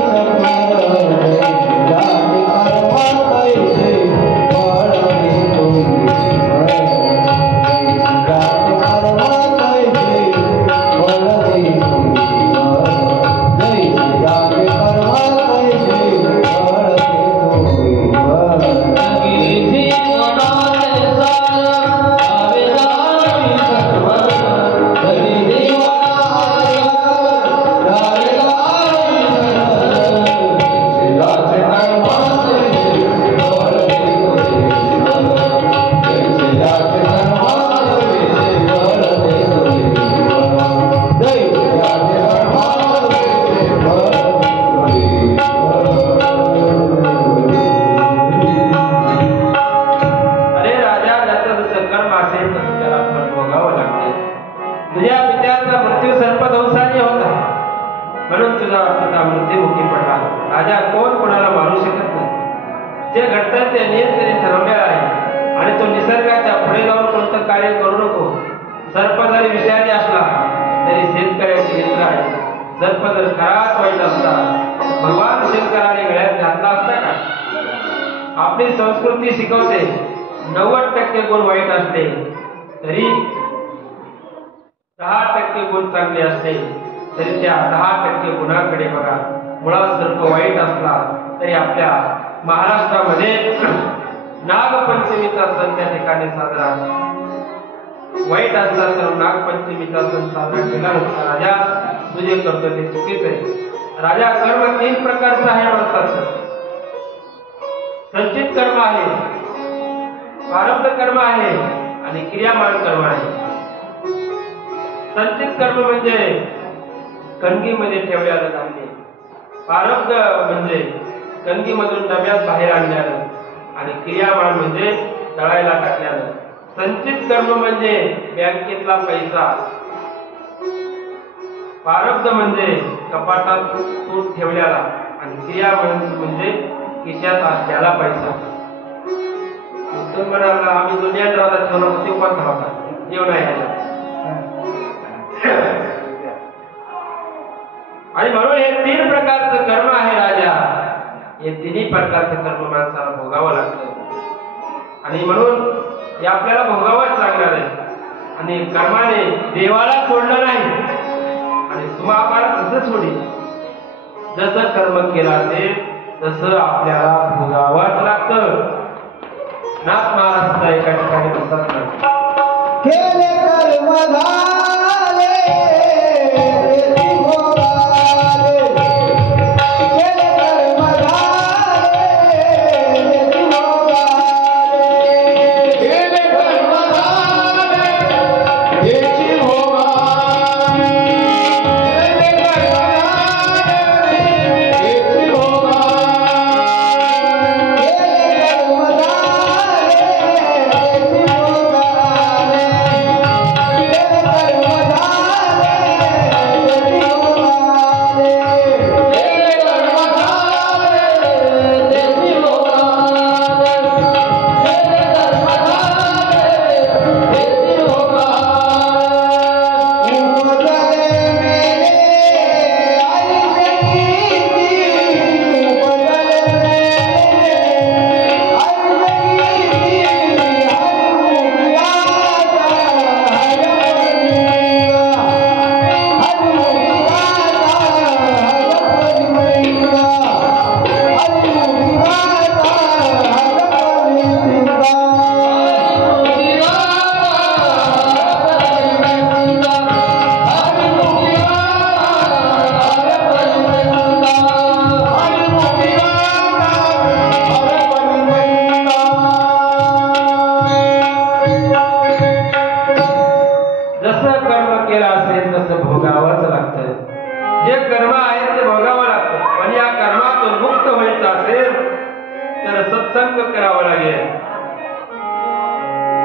तत्वर, जाती कर्म कैसे फळ देतो, जाती कर्म कैसे फळ देतो, जाती कर्म कैसे फळ आपली संस्कृती शिकवते 90% गुण वाईट असते तरी 10% गुण चांगले असते. तरी त्या 10% गुणाकडे बघा. मुळात सर्प वाईट असला तरी आपल्या महाराष्ट्रामध्ये नागपंचमीचा सण त्या ठिकाणी साजरा, वाईट असला तर नागपंचमीचा सण साजरा केला नसता. राजा तुझे करतो ते चुकीच आहे. राजा कर्म 3 प्रकारचं आहे माणसाचं. संचित कर्म आहे, प्रारब्ध कर्म आहे आणि क्रियामान कर्म आहे. संचित कर्म म्हणजे कणगीमध्ये ठेवलेलं धान्य, प्रारब्ध म्हणजे कणगीमधून डब्यात बाहेर आणल्यानं आणि क्रियामान म्हणजे तळायला टाकल्यानं. संचित कर्म म्हणजे बँकेतला पैसा, प्रारब्ध म्हणजे कपाटात तूट ठेवलेला आणि क्रियामान म्हणजे खिशात असलेला पैसा. म्हणाला आम्ही जो नियंत्रणात ठेवला होता ते कोणता होता? येऊ नाही आणि म्हणून हे 3 प्रकारचं कर्म आहे राजा. हे 3 प्रकारचं कर्म माणसाला भोगावं लागतं आणि म्हणून हे आपल्याला भोगावंच लागणार आहे. आणि कर्माने देवाला सोडलं नाही आणि तुम्हाला कसं सोडेल? जसं कर्म केलं असेल तसं आपल्याला भोगावंच लागतं. नाथ महाराज एका ठिकाणी म्हणतात ना, केले कर्म झाले तेची भोगाले, केले कर्म झाले तेची भोगाले, केले कर्म झाले तेची भोगाले, केले कर्म झाले तेची भोगाले, केले कर्म झाले तेची भोगाले, केले कर्म भोगावंच लागतं. जे कर्म आहे ते भोगावं लागतं. पण या कर्मातून मुक्त व्हायचं असेल तर सत्संग करावा लागेल.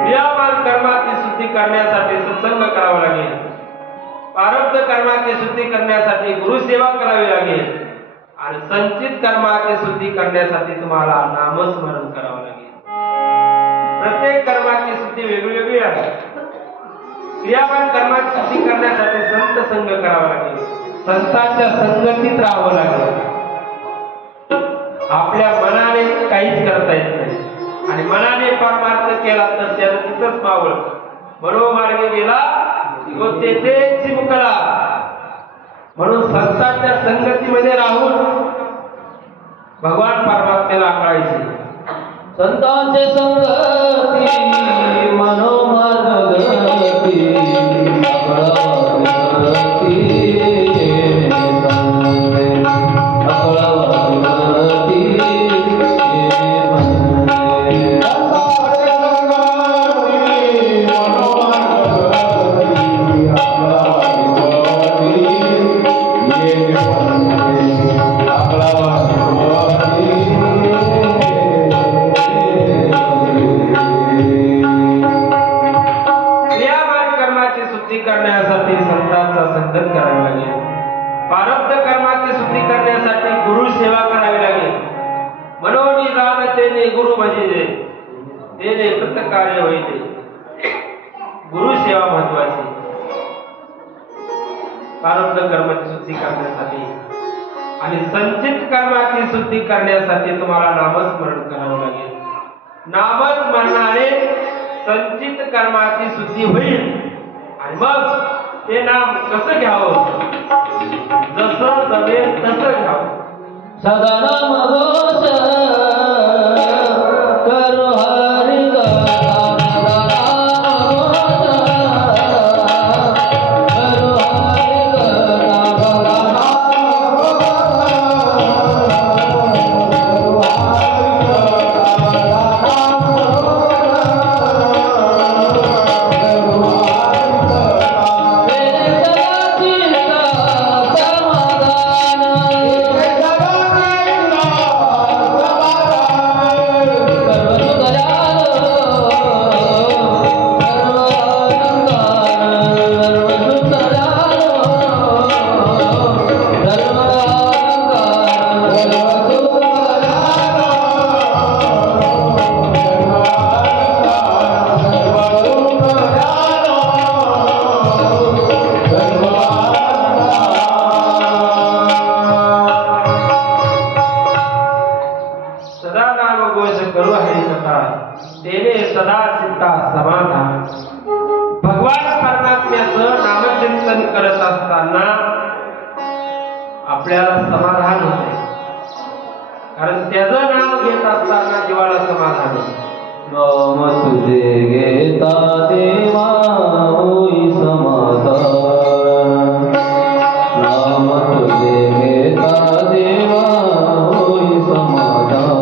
क्रियामान कर्माची शुद्धी करण्यासाठी सत्संग करावा लागेल. प्रारब्ध कर्माची शुद्धी करण्यासाठी गुरुसेवा करावी लागेल. आणि संचित कर्माची शुद्धी करण्यासाठी तुम्हाला नामस्मरण करावं लागेल. प्रत्येक कर्माची शुद्धी वेगवेगळी आहे. क्रियामान कर्माची शुद्धी करण्यासाठी संत संग करावा लागेल. संतांच्या संगतीत राहावं लागेल. आपल्या मनाने काहीच करता येत नाही. आणि मनाने परमार्थ केला तर त्याला तिथंच मावळ. मनोमार्गे गेला तो तेथेच चिमुकला. म्हणून संतांच्या संगतीमध्ये राहून भगवान परमात्म्याला आकळायचे. संतांचे संगती मनोमार्ग गती करण्यासाठी संतांचा संगत करावी लागेल. प्रारब्ध कर्माची शुद्धी करण्यासाठी गुरु सेवा करावी लागेल. मनोनिदान तेने गुरु भजिले तेने कृतकार्य होईल. गुरु सेवा महत्वाची. प्रारब्ध कर्माची शुद्धी करण्यासाठी आणि संचित कर्माची शुद्धी करण्यासाठी तुम्हाला नामस्मरण करावं लागेल. नामस्मरणाने संचित कर्माची शुद्धी होईल. आणि मग ते नाम कसं घ्यावं, जसं जमेल तसं घ्यावं. सदा नाम घोष करो हरि तेने सदा चित्ता समाधान. भगवान परमात्म्याचं नामचिंतन करत असताना आपल्याला समाधान होते. कारण त्याचं नाव घेत असताना जीवाला समाधान होते. नाम तुझे घेता देवा होई समाधान. नाम तुझे घेता देवा होई समाधान.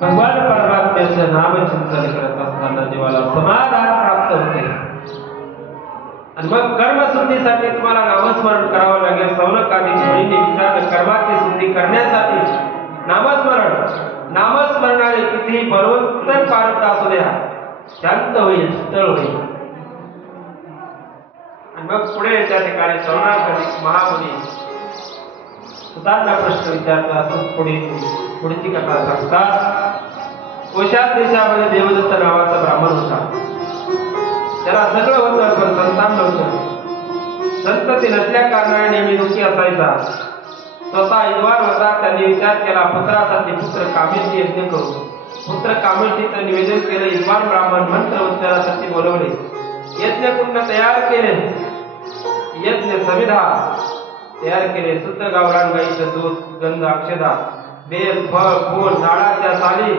भगवान परमात्म्याचं नामचिंतन करत असताना जीवाला समाधान प्राप्त होते. आणि मग कर्मशुद्धीसाठी तुम्हाला नामस्मरण करावं लागेल. सौनकादी मुनींनी विचारलं कर्माची शुद्धी करण्यासाठी नामस्मरणाने कितीही बलवंत पारत असू द्या, शांत होईल, शीतळ होईल. आणि मग पुढे त्या ठिकाणी सौनाक महामुनी सुधांना प्रश्न विचारतात. पुढची कथा सांगतात. कोशात देशामध्ये देवदत्त नावाचा ब्राह्मण होता. त्याला सगळं होतं पण संतान नव्हतं. संतती नसल्या कारणाने नेहमी दुःखी असायचा. स्वतः विद्वान होता. त्यांनी विचार केला पुत्रासाठी पुत्र कामेष्ठी यज्ञ करू. पुत्र कामेष्ठीचं निवेदन केलं. विद्वान ब्राह्मण मंत्र उच्चारासाठी बोलवले. यज्ञ कुंड तयार केले. यज्ञ समिधा तयार केले. शुद्ध गावरान गाईचं दूध, गंध, अक्षदा, बेल, फळ, फूल, झाडाच्या साली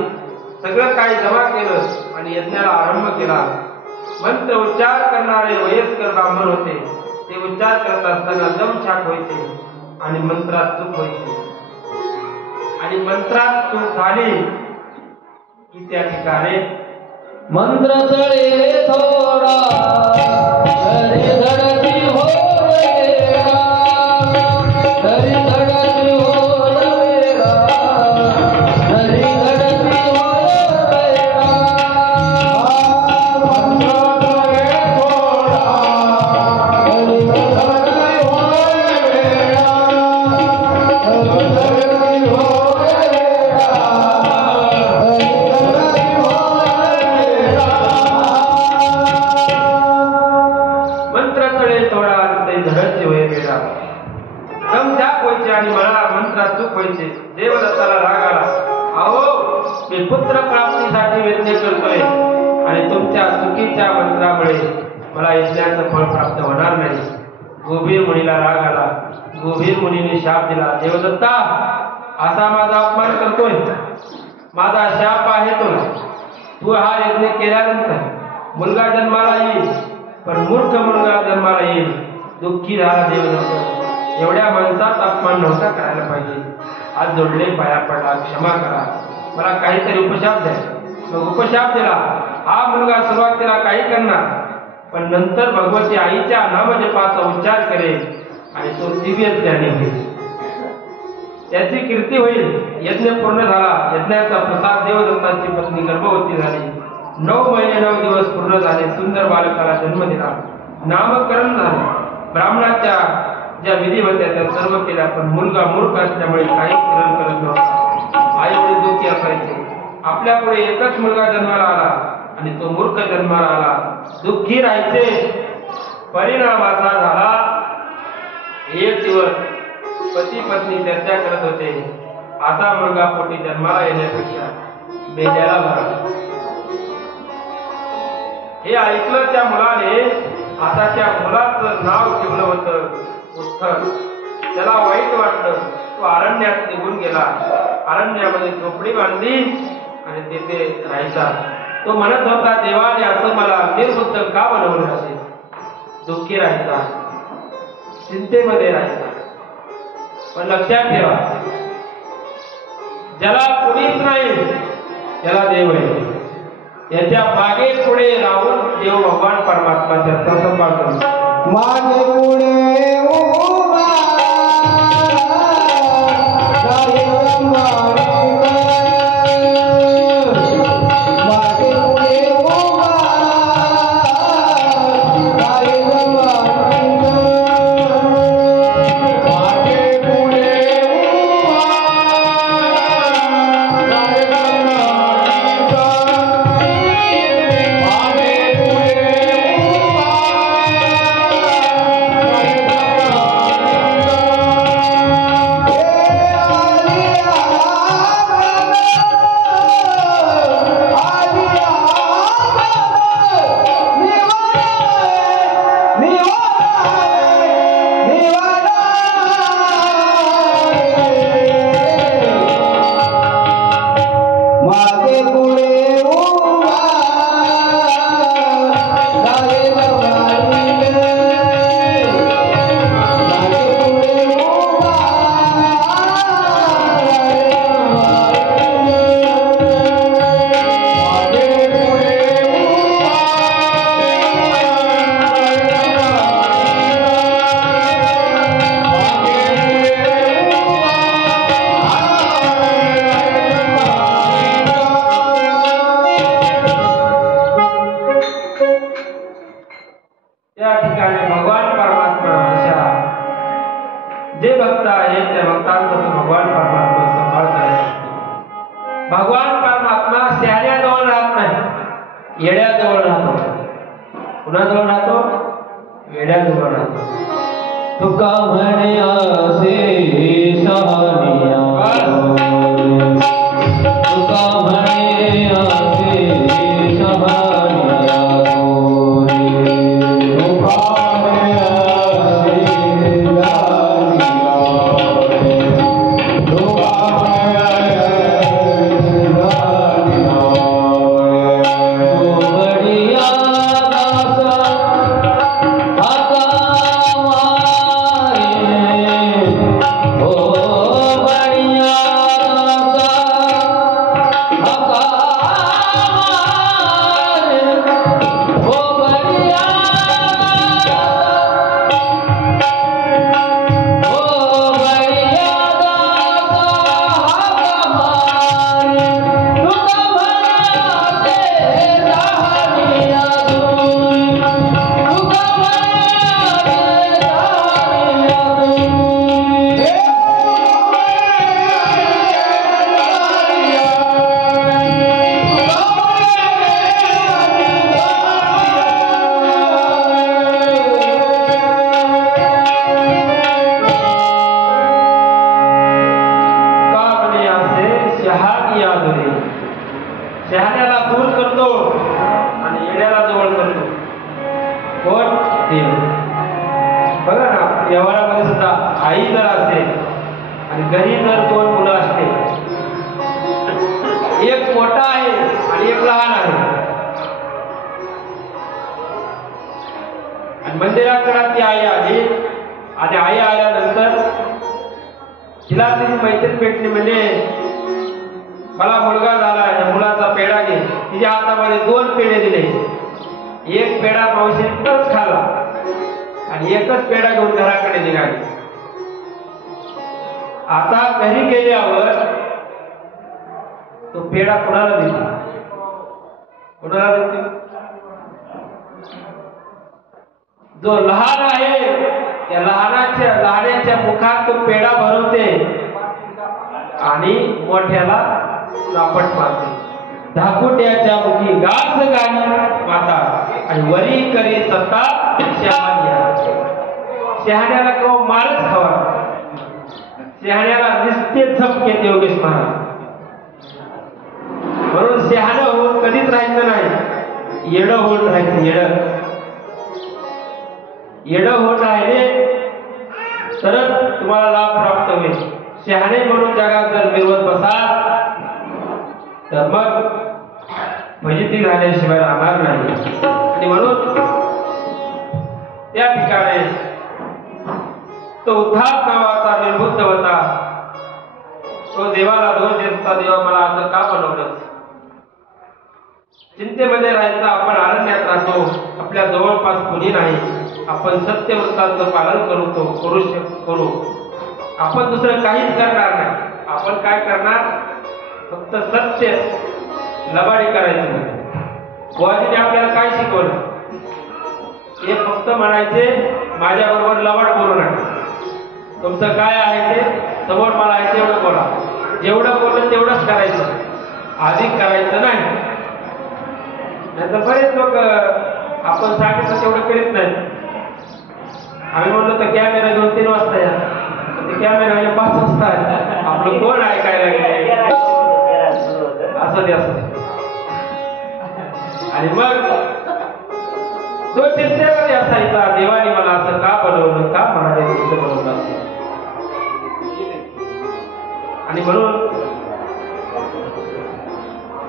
सगळं काही जमा केलं आणि यज्ञाला आरंभ केला. मंत्र उच्चार करणारे वयस्कर ब्राह्मण होते. ते उच्चार करत असताना दमछाक व्हायचे आणि मंत्रात चूक व्हायची. आणि मंत्रात चूक झाली की त्या ठिकाणी मंत्र चळे थोडा तरी धडकी हो वेडा, तरी धडकी हो वेडा, तरी धडकी हो वेडा. मंत्र चळे थोडा तरी धडकी हो वेडा, तरी धडकी हो वेडा, मंत्र तळे तोडा ते धडकचे वय बेडा. दमछाक व्हायचे आणि मला मंत्रात चूक व्हायचे. देवदत्ताला राग आला. अहो, मी पुत्र प्राप्तीसाठी यज्ञ करतोय आणि तुमच्या चुकीच्या मंत्रामुळे मला यज्ञाचं फळ प्राप्त होणार नाही. गोभीर मुनीला राग आला. गोभीर मुनीने शाप दिला. देवदत्ता, असा माझा अपमान करतोय. माझा शाप आहे तुला. तू हा यज्ञ केल्यानंतर मुलगा जन्माला येईल, पण मूर्ख मुलगा जन्माला येईल. दुःखी झाला देवदत्त. एवढ्या माणसात अपमान नव्हता करायला पाहिजे. आज जोडले पाया पडला. क्षमा करा, मला काहीतरी उपशाप द्या. मग उपशाप दिला. हा मुलगा सुरुवातीला काही करणार, पण नंतर भगवती आईच्या नामजपाचा उच्चार करेल आणि तो दिव्य ज्ञानी होईल. त्याची कीर्ती होईल. यज्ञ पूर्ण झाला. यज्ञाचा प्रसाद देवदत्ताची पत्नी गर्भवती झाली. 9 महिने 9 दिवस पूर्ण झाले. सुंदर बालकाला जन्म दिला. नामकरण झाले. ब्राह्मणाच्या ज्या विधी होत्या त्या सर्व केल्या, पण मुलगा मूर्ख असल्यामुळे काही किरण करत नव्हता. आई वडील दुःखी असायचे. आपल्या पुढे एकच मुलगा जन्माला आला आणि तो मूर्ख जन्माला आला. दुःखी राहायचे. परिणाम असा झाला, एक दिवस पती पत्नी चर्चा करत होते. असा मुलगा पोटी जन्माला येण्यापेक्षा मेल्याला बरा. हे ऐकलं त्या मुलाने. आता त्या मुलाचं नाव ठेवलं होतं उत्तर. त्याला वाईट वाटलं. तो अरण्यात निघून गेला. अरण्यामध्ये झोपडी बांधली आणि तिथे राहायचा. तो म्हणत होता, देवाने असं मला निर्बुद्ध का बनवलं असेल. दुःखी राहायचा, चिंतेमध्ये राहायचा. पण लक्षात ठेवा, ज्याला कुणीच नाही त्याला देव आहे. याच्या मागे पुढे राहून देव भगवान परमात्मा त्याचा संभाळ करतो. मागे पुढे उभा मागे पुढे उभा जे भक्त आहेत त्या भक्तांचा तो भगवान परमात्मा सांभाळ करायचा. भगवान परमात्मा शहाण्याजवळ राहत नाही, येड्याजवळ राहतो. कुणाजवळ राहतो? येड्याजवळ राहतो. तुका म्हणे असे शहानिया, तुका म्हणे असे शहानिया शहाण्याला दूर करतो आणि येड्याला जवळ करतो. कोण? देव. बघा ना, व्यवहारामध्ये सुद्धा आई जर असेल आणि घरी जर 2 मुलं असते, एक मोठा आहे आणि एक लहान आहे, आणि मंदिराकडे ती आई आली आणि आई आल्यानंतर तिला तिची मैत्रीण भेटली, म्हणजे मला मुलगा झाला, या मुलाचा पेढा घे. तिच्या हातामध्ये 2 पेढे दिले. एक पेढा मावशीतच खाल्ला आणि एकच पेढा घेऊन घराकडे निघाली. आता घरी गेल्यावर तो पेढा कुणाला दिला? कुणाला देते? जो लहान आहे त्या लहानाच्या मुखात तो पेढा भरवते आणि मोठ्याला चापट मारते. धाकुट्याच्या मुखी गास गाणी माता आणि वरी करी सत्ता शहाण्या. शहाण्याला केव्हा मारच खावा, शहाण्याला निस्ते झपके योगेश महाराज. म्हणून शहाणं होऊन कधीच राहायचं नाही, येडं होऊन राहायचं. येडं होऊन राहिले तरच तुम्हाला लाभ प्राप्त होईल. शहाणे म्हणून जगात जर मिरवत बसाल तर मग फजिती झाल्याशिवाय राहणार नाही. आणि म्हणून त्या ठिकाणी तो उद्धार नावाचा निर्बुद्ध होता. तो देवाला दोष देत, देवा मला असं का बनवलं? चिंतेमध्ये राहायचं. आपण अरण्यात राहतो, आपल्या जवळपास कोणी नाही. आपण सत्यव्रताचं पालन करू. आपण दुसरं काहीच करणार नाही. आपण काय करणार? फक्त सत्य लबाडी करायचं. बुवाजीने आपल्याला काय शिकवलं? हे फक्त म्हणायचे माझ्याबरोबर लबाड बोलू नका. तुमचं काय आहे ते समोर मला आहे तेवढं बोला. जेवढं बोललं तेवढंच करायचं, अधिक करायचं नाही. नाहीतर बरेच लोक आपण सांगितलं तेवढं करीत नाही. आम्ही म्हणलो तर कॅमेरा घेऊन 3 वाजता या, ते कॅमेरा 5 वाजता आहे. आपलं कोण ऐकायला गेले? असं ते असतं. आणि मग तो चिंतेमध्ये असायचा, देवाने मला असं का बनवलं, का म्हणाले बनवलं असेल. आणि म्हणून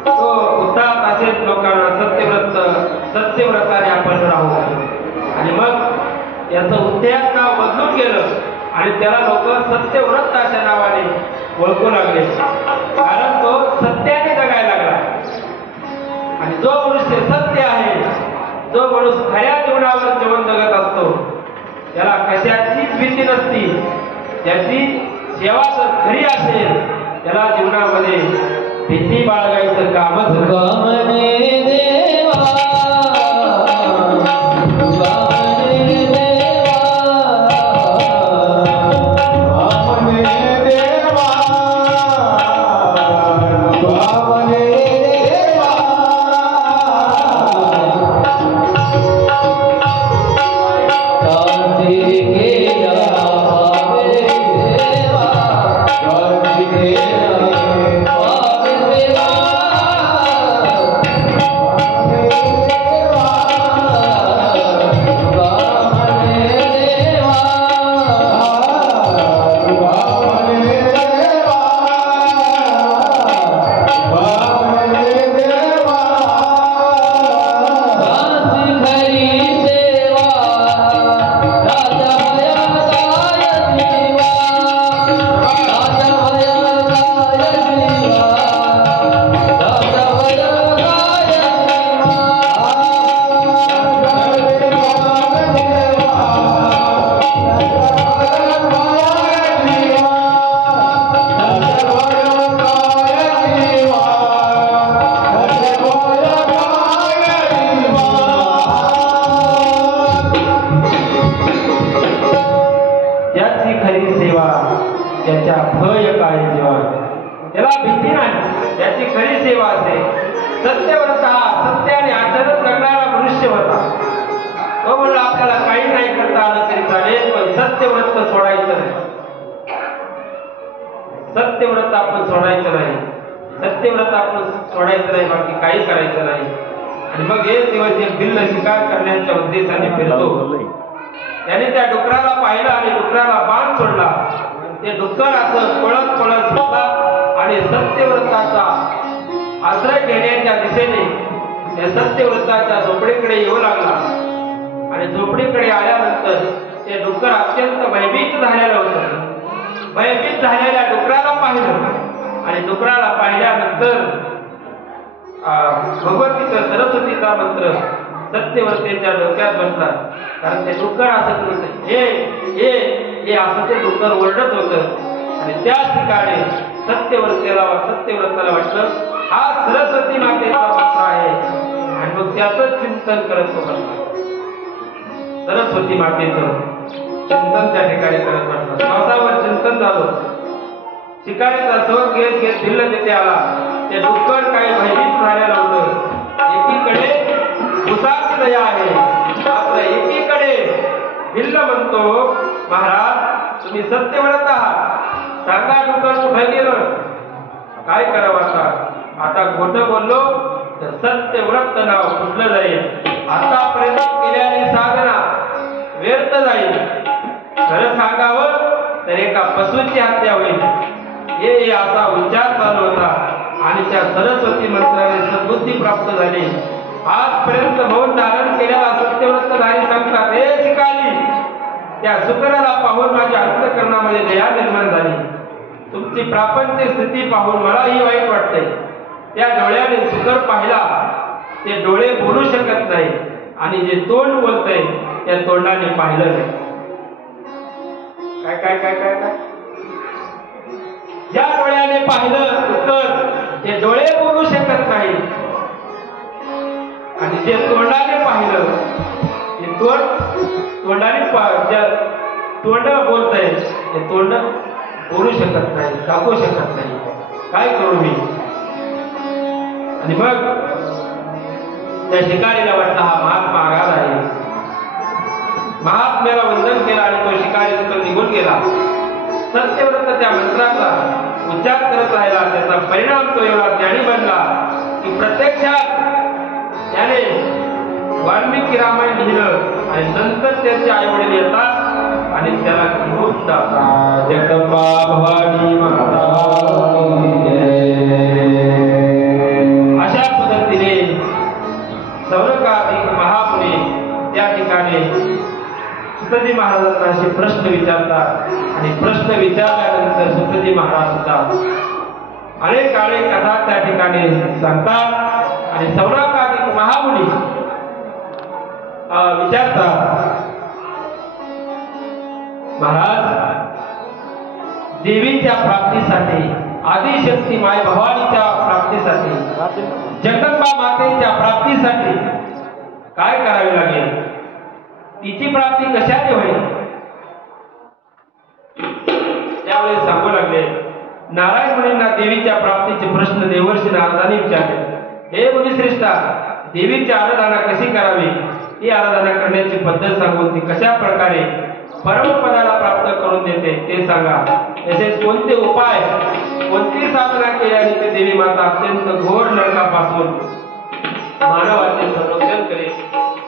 तो उद्धार असेच लोकांना सत्यव्रताने आपण राहू. आणि मग याचं उद्यान नाव बदलून गेलं आणि त्याला लोक सत्यव्रत अशा नावाने ओळखू लागले. कारण तो सत्याने जगायला लागला. आणि जो मनुष्य सत्य आहे, जो माणूस खऱ्या जीवनावर जीवन जगत असतो, त्याला कशाचीच भीती नसती. त्याची सेवा जर खरी असेल, त्याला जीवनामध्ये भीती बाळगायचं कामच गमने देवा, गमने देवा, त्याची खरी सेवा, त्याच्या भय काय जेव्हा, त्याला भीती नाही, त्याची खरी सेवा असते. सत्यव्रत हा सत्याने आचरण करणारा मनुष्य होता. तो म्हणला आपल्याला काही नाही करता आलं तरी चालेल, पण सत्यव्रत सोडायचं नाही. सत्यव्रत आपण सोडायचं नाही, सत्यव्रत आपण सोडायचं नाही, बाकी काही करायचं नाही. आणि मग एक दिवस एक भिल्ल शिकार करण्याच्या उद्देशाने फिरतो. त्याने त्या डुकराला पाहिलं आणि डुकराला बाण सोडला. ते डुक्कर असं पळत पळत होता आणि सत्यव्रताचा आश्रय घेण्याच्या दिशेने त्या सत्यव्रताच्या झोपडीकडे येऊ लागला. आणि झोपडीकडे आल्यानंतर ते डुक्कर अत्यंत भयभीत झालेलं होतं. भयभीत झालेल्या डुकराला पाहिलं आणि डुकराला पाहिल्यानंतर भगवतीचा सरस्वतीचा मंत्र सत्यव्रतेच्या डोक्यात बसला. कारण ते डुक्कर असं होतं, हे हे हे असं ते डुक्कर ओरडत होतं. आणि त्या ठिकाणी सत्यव्रताला वाटलं हा सरस्वती मातेचा मंत्र आहे. आणि मग त्याच चिंतन करत होता. सरस्वती मातेचं चिंतन त्या ठिकाणी करत बसला. श्वासावर चिंतन झालं. शिकारीचा शोध घेत घेत भिल्ल तिथे आला. ते डुक्कर काही भयभीत झालेलं होतं. एकीकडे भूताची दया आहे, मात्र एकीकडे भिल्ल म्हणतो, महाराज तुम्ही सत्यव्रत आहात, सांगा डुक्कर कुठे गेलं, काय करावं आता खोटं बोललो तर सत्यव्रत नाव फुटलं जाईल. आतापर्यंत केलेली साधना व्यर्थ जाईल. खरं सांगावं तर एका पशूची हत्या होईल. हे असा उच्चार चालू होता. आणि त्या सरस्वती मंत्राने सद्बुद्धी प्राप्त झाली. आजपर्यंत मौन धारण केलेला सत्यव्रतधारी सांगतात, हे शिकारी, त्या शुक्राला पाहून माझ्या अंतःकरणामध्ये दया निर्माण झाली. तुमची प्रापंचिक स्थिती पाहून मलाही वाईट वाटते. त्या डोळ्याने शुक्र पाहिला, ते डोळे बोलू शकत नाही. आणि जे तोंड बोलतंय त्या तोंडाने पाहिलं नाही. काय काय काय काय काय ज्या डोळ्याने पाहिलं उत्तर, ते डोळे बोलू शकत नाही. आणि जे तोंडाने पाहिलं ते तोंडाने तोंड बोलतंय, ते तोंड बोलू शकत नाही, दाखवू शकत नाही. काय करू मी? आणि मग त्या शिकारीला वाटलं हा महात्मा आघात आहे. महात्म्याला वंदन केलं आणि तो शिकारी तिथून निघून गेला. सत्यव्रत त्या मंत्राचा उच्चार करत राहिला. त्याचा परिणाम तो एवढा ज्ञानी बनला की प्रत्यक्षात त्याने वाल्मिकी रामायण लिहिलं. आणि नंतर त्याचे आई वडील येतात आणि त्याला घेऊन जातात. जगदंबा भवानी माता अशा पद्धतीने सौनकादिक महामुनी त्या ठिकाणी सुतजी महाराजांना असे प्रश्न विचारतात. आणि प्रश्न विचारल्यानंतर सुतजी महाराज सुद्धा अनेक कथा त्या ठिकाणी सांगतात. आणि सौनकादिक महामुनी विचारतात, महाराज देवीच्या प्राप्तीसाठी, आदिशक्ती माय भवानीच्या प्राप्तीसाठी, जगदंबा मातेच्या प्राप्तीसाठी काय करावे लागेल? तिची प्राप्ती कशाने होईल? त्यावेळेस सांगू लागले, नारायण मुनींना देवीच्या प्राप्तीचे प्रश्न देवर्षी नारदांनी विचारले. हे मुनिश्रेष्ठा, देवीची आराधना कशी करावी, ही आराधना करण्याची पद्धत सांगून ती कशा प्रकारे परमपदाला प्राप्त करून देते ते सांगा. तसेच कोणते उपाय, कोणती साधना केल्याने ते देवी माता अत्यंत घोर नरकापासून मानवाचे संरक्षण करेल,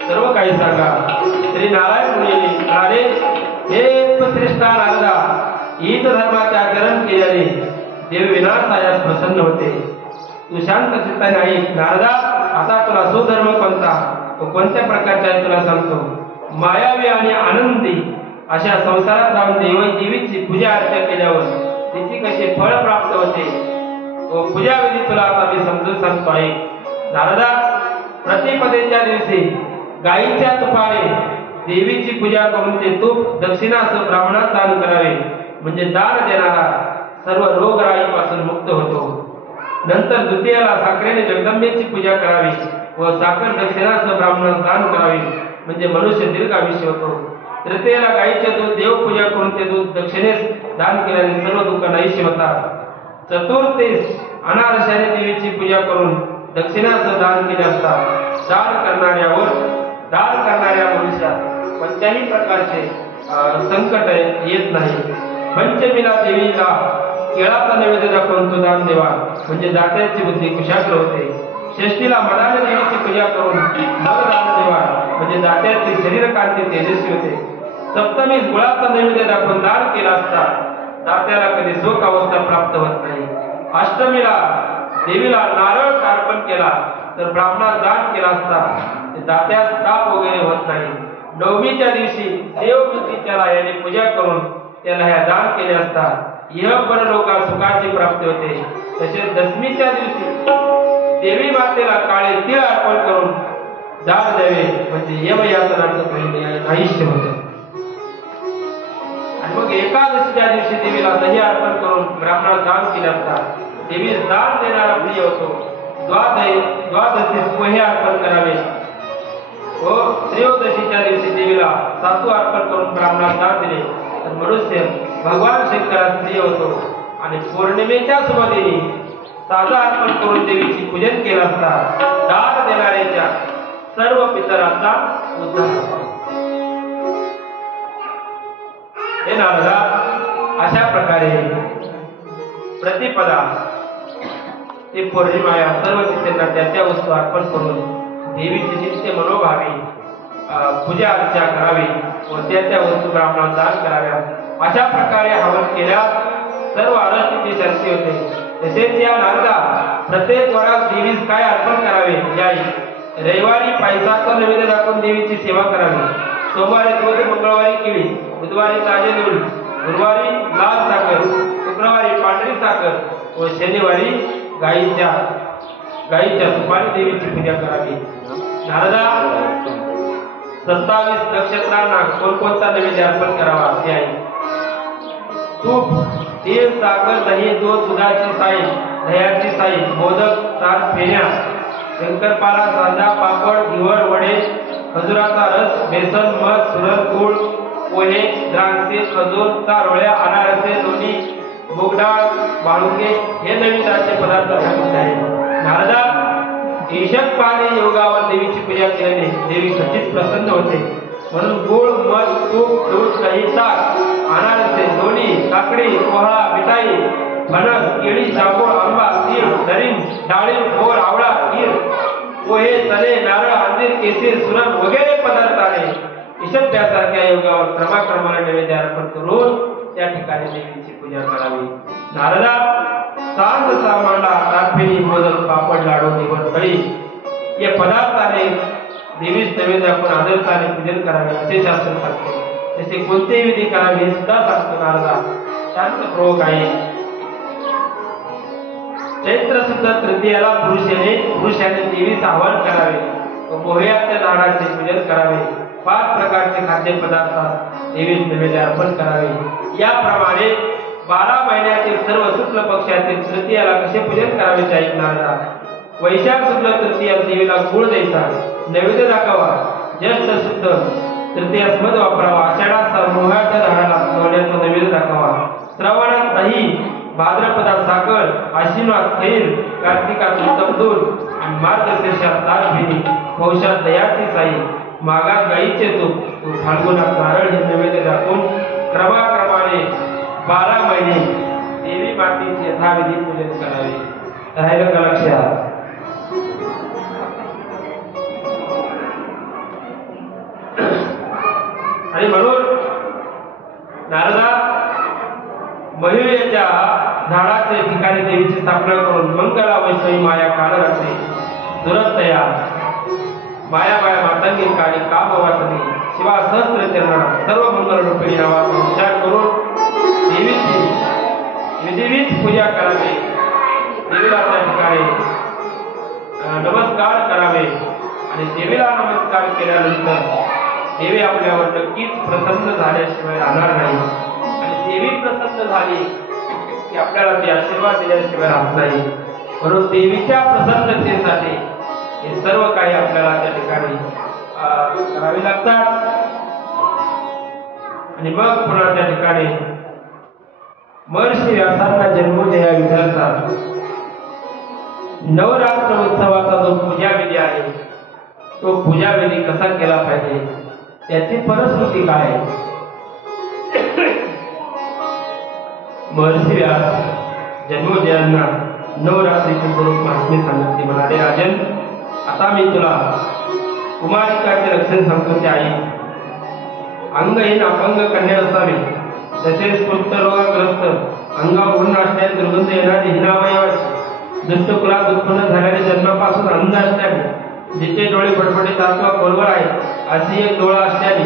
सर्व काही सांगा. श्री नारायण मुनी म्हणाले, हे श्रेष्ठा नारदा, हित धर्माचे आचरण केल्याने देव विनाशायास प्रसन्न होते. तू शांत चित्ताने ऐक. नारदा, आता तुला सुधर्म कोणता व कोणत्या प्रकारचा आहे तुला सांगतो. मायावी आणि आनंदी अशा संसारात राहून देवीची पूजा अर्चा केल्यावर तिची कशी फळ प्राप्त होते व पूजाविधी तुला आता मी समजून सांगतो आहे. नारदा, प्रतिपदेच्या दिवशी गायीच्या तुपाने देवीची पूजा करून ते तूप दक्षिणासह ब्राह्मणात दान करावे. म्हणजे दान देणारा सर्व रोगराईपासून मुक्त होतो. नंतर द्वितीयाला साखरेने जगदंबेची पूजा करावी व साखर दक्षिणासह ब्राह्मणास दान करावे. म्हणजे मनुष्य दीर्घ आयुष्य होतो. तृतीयेला गाईचे दूध देवपूजा करून ते दूध दक्षिणेस दान केल्याने सर्व दुःख नाहीशी होतात. चतुर्थीस अनारशाने देवीची पूजा करून दक्षिणाचं दान केले असता दान करणाऱ्या मनुष्यात कोणत्याही प्रकारचे संकट येत नाही. पंचमीला देवीला केळाचा नैवेद्य दाखवून तो दान देवा म्हणजे दात्याची बुद्धी कुशाग्र होते. षष्टीला मनाने देवीची पूजा करून मग दान देवा म्हणजे दात्याची शरीर कांती तेजस्वी होते. सप्तमीस गुळाचा नैवेद्य दाखवून दान केला असता दात्याला कधी शोक अवस्था प्राप्त होत नाही. अष्टमीला देवीला नारळ अर्पण केला तर ब्राह्मणास दान केला असता दात्यास ताप वगैरे होत नाही. नवमीच्या दिवशी देवबुद्धीच्या याने पूजा करून त्याला ह्या दान केले असता इह परलोका सुखाची प्राप्ती होते. तसेच दशमीच्या दिवशी देवी मातेला काळे तीळ अर्पण करून दान द्यावे म्हणजे यमयातनांचं नाहीश्य होतं. आणि मग एकादशीच्या दिवशी देवीला दही अर्पण करून ब्राह्मणाला दान केले असता देवी दान देणारा प्रिय होतो. द्वादशीस पोहे अर्पण करावे व त्रयोदशीच्या दिवशी देवीला सातू अर्पण करून ब्राह्मणाला दान दिले तर मनुष्य भगवान शंकरास प्रिय होतो. आणि पौर्णिमेच्या सुरुवातीने साजा अर्पण करून देवीची पूजन केलं असता दान देणाऱ्याच्या सर्व पितरांचा उद्धार होतो. हे नारदा, अशा प्रकारे प्रतिपदा ते पौर्णिमा या सर्व तिथेंना त्या वस्तू अर्पण करून देवीची नित्य मनोभावी पूजा अर्चा करावी व त्या वस्तू ब्राह्मणाला दान कराव्या. अशा प्रकारे हवन केल्यास सर्व अनस्थिती शांती होते. तसेच या नारदा प्रत्येक वरात देवीस काय अर्पण करावे याई रविवारी पायसाचं नैवेद्य दाखवून देवीची सेवा करावी. सोमवारी दूध, मंगळवारी केळी, बुधवारी ताजे दूध, गुरुवारी लाल साखर, शुक्रवारी पांढरी साखर व शनिवारी गाईच्या तुपाने देवीची पूजा करावी. नारदा 27 नक्षत्रांना कोणकोणता नैवेद्य अर्पण करावा ते आहे. तूप, तेल, साखर, दही, दूध, दुधाची साई, दह्याची साई, मोदक, ताक, फेण्या, शंकरपाळा, सांजा, पापड, घिवड, वडे, खजुराचा रस, बेसन, मध, सुरण, गूळ, पोहे, द्राक्षे, खजूर, चारोळ्या, अनारसे, लोणी, मूगडाळ, बाळुंगे हे नैवेद्याचे पदार्थ सांगितले आहेत. नारदा, ईशक पाणी योगावर देवीची पूजा केल्याने देवी खचित प्रसन्न होते. म्हणून गूळ, मध, तूप, दूध, दही, ताक, अनारसे, लोणी, काकडी, पोहा, मिठाई, फणस, केळी, जांभूळ, आंबा, तीळ, डाळिंब, मोर, आवळा, कीर, पोहे, चणे, नारळ, अंजीर, केशर, सुरण वगैरे पदार्थाने ईशभ्यासारख्या योगावर क्रमाक्रमाने नैवेद्य अर्पण करून त्या ठिकाणी देवीची पूजा करावी. नारदा, सांज, सामांडा, तारफेणी, मोदक, पापड, लाडू, निवड, कळी या पदार्थाने देवीस नैवेद्य आपण आदरताने पूजन करावे असे शास्त्र सांगते. तसे कोणतेही विधी करावे हे सुद्धा सांगतो नारदा. शांत प्रयोग आहे. चैत्र शुद्ध तृतीयाला पुरुषाने देवीस आवाहन करावे व मोहयाच्या झाडाचे पूजन करावे. 5 प्रकारचे खाद्यपदार्थ देवीस नैवेद्य अर्पण करावे. याप्रमाणे 12 महिन्यातील सर्व शुक्ल पक्षातील तृतीयाला कसे पूजन करावे ते नारदा. वैशाख शुद्ध तृतीयास देवीला गुळ द्यायचा, नैवेद्य दाखवा. ज्येष्ठ शुद्ध तृतीयास मध वापरावा. आषाढात मोहयाच्या झाडाला सोन्याचा नैवेद्य दाखवा. श्रावणात दही, भाद्रपदात साखर, आश्विनात खीर, कार्तिकात उत्तम दूध आणि मार्गशीर्षात ताकभिनी, पौषात दह्याची साई, माघात गाईचे तूप, फाल्गुनात नारळ हे नैवेद्य दाखवून क्रमाक्रमाने 12 महिने देवी मातेचे यथाविधी पूजन करावे. राहिलं का लक्षात? आणि म्हणून नारदा मयुरेच्या झाडाचे ठिकाणी देवीची स्थापना करून मंगला वैष्णवी माया कालरात्री दुरतया माया मातंगी काळी कामवासनी शिवा सहस्त्र चरणा सर्व मंगल रूपिणी नावाचा उच्चार करून देवीची विधिविध पूजा करावी. देवीला त्या ठिकाणी नमस्कार करावे आणि देवीला नमस्कार केल्यानंतर देवी आपल्यावर नक्कीच प्रसन्न झाल्याशिवाय राहणार नाही. आणि देवी प्रसन्न झाली की आपल्याला ते आशीर्वाद दिल्याशिवाय राहत नाही. म्हणून देवीच्या प्रसन्नतेसाठी हे सर्व काही आपल्याला त्या ठिकाणी करावे लागतात. आणि मग पुन्हा त्या ठिकाणी महर्षी व्यासांना जन्मोदया विचारता नवरात्र उत्सवाचा जो पूजा विधी आहे तो पूजा विधी कसा केला पाहिजे त्याची फलश्रुती काय आहे. महर्षी व्यास जन्मोदयांना नवरात्रीचे स्वरूप महात्म्य सांगितले. म्हणाले राजन, आता मी तुला कुमारिकाचे लक्षण सांगतो. ते आई अंगहीन अपंग कन्या असावी, तसेच कुष्ठरोगग्रस्त अंगावर उन्न असणारी दुर्गंध येणारी हिनावयाची दुष्टकुलात उत्पन्न झालेले जन्मापासून अंध असणारी, जिचे डोळे फडफडीत अथवा खोलवर आहेत अशी एक डोळा असणारी,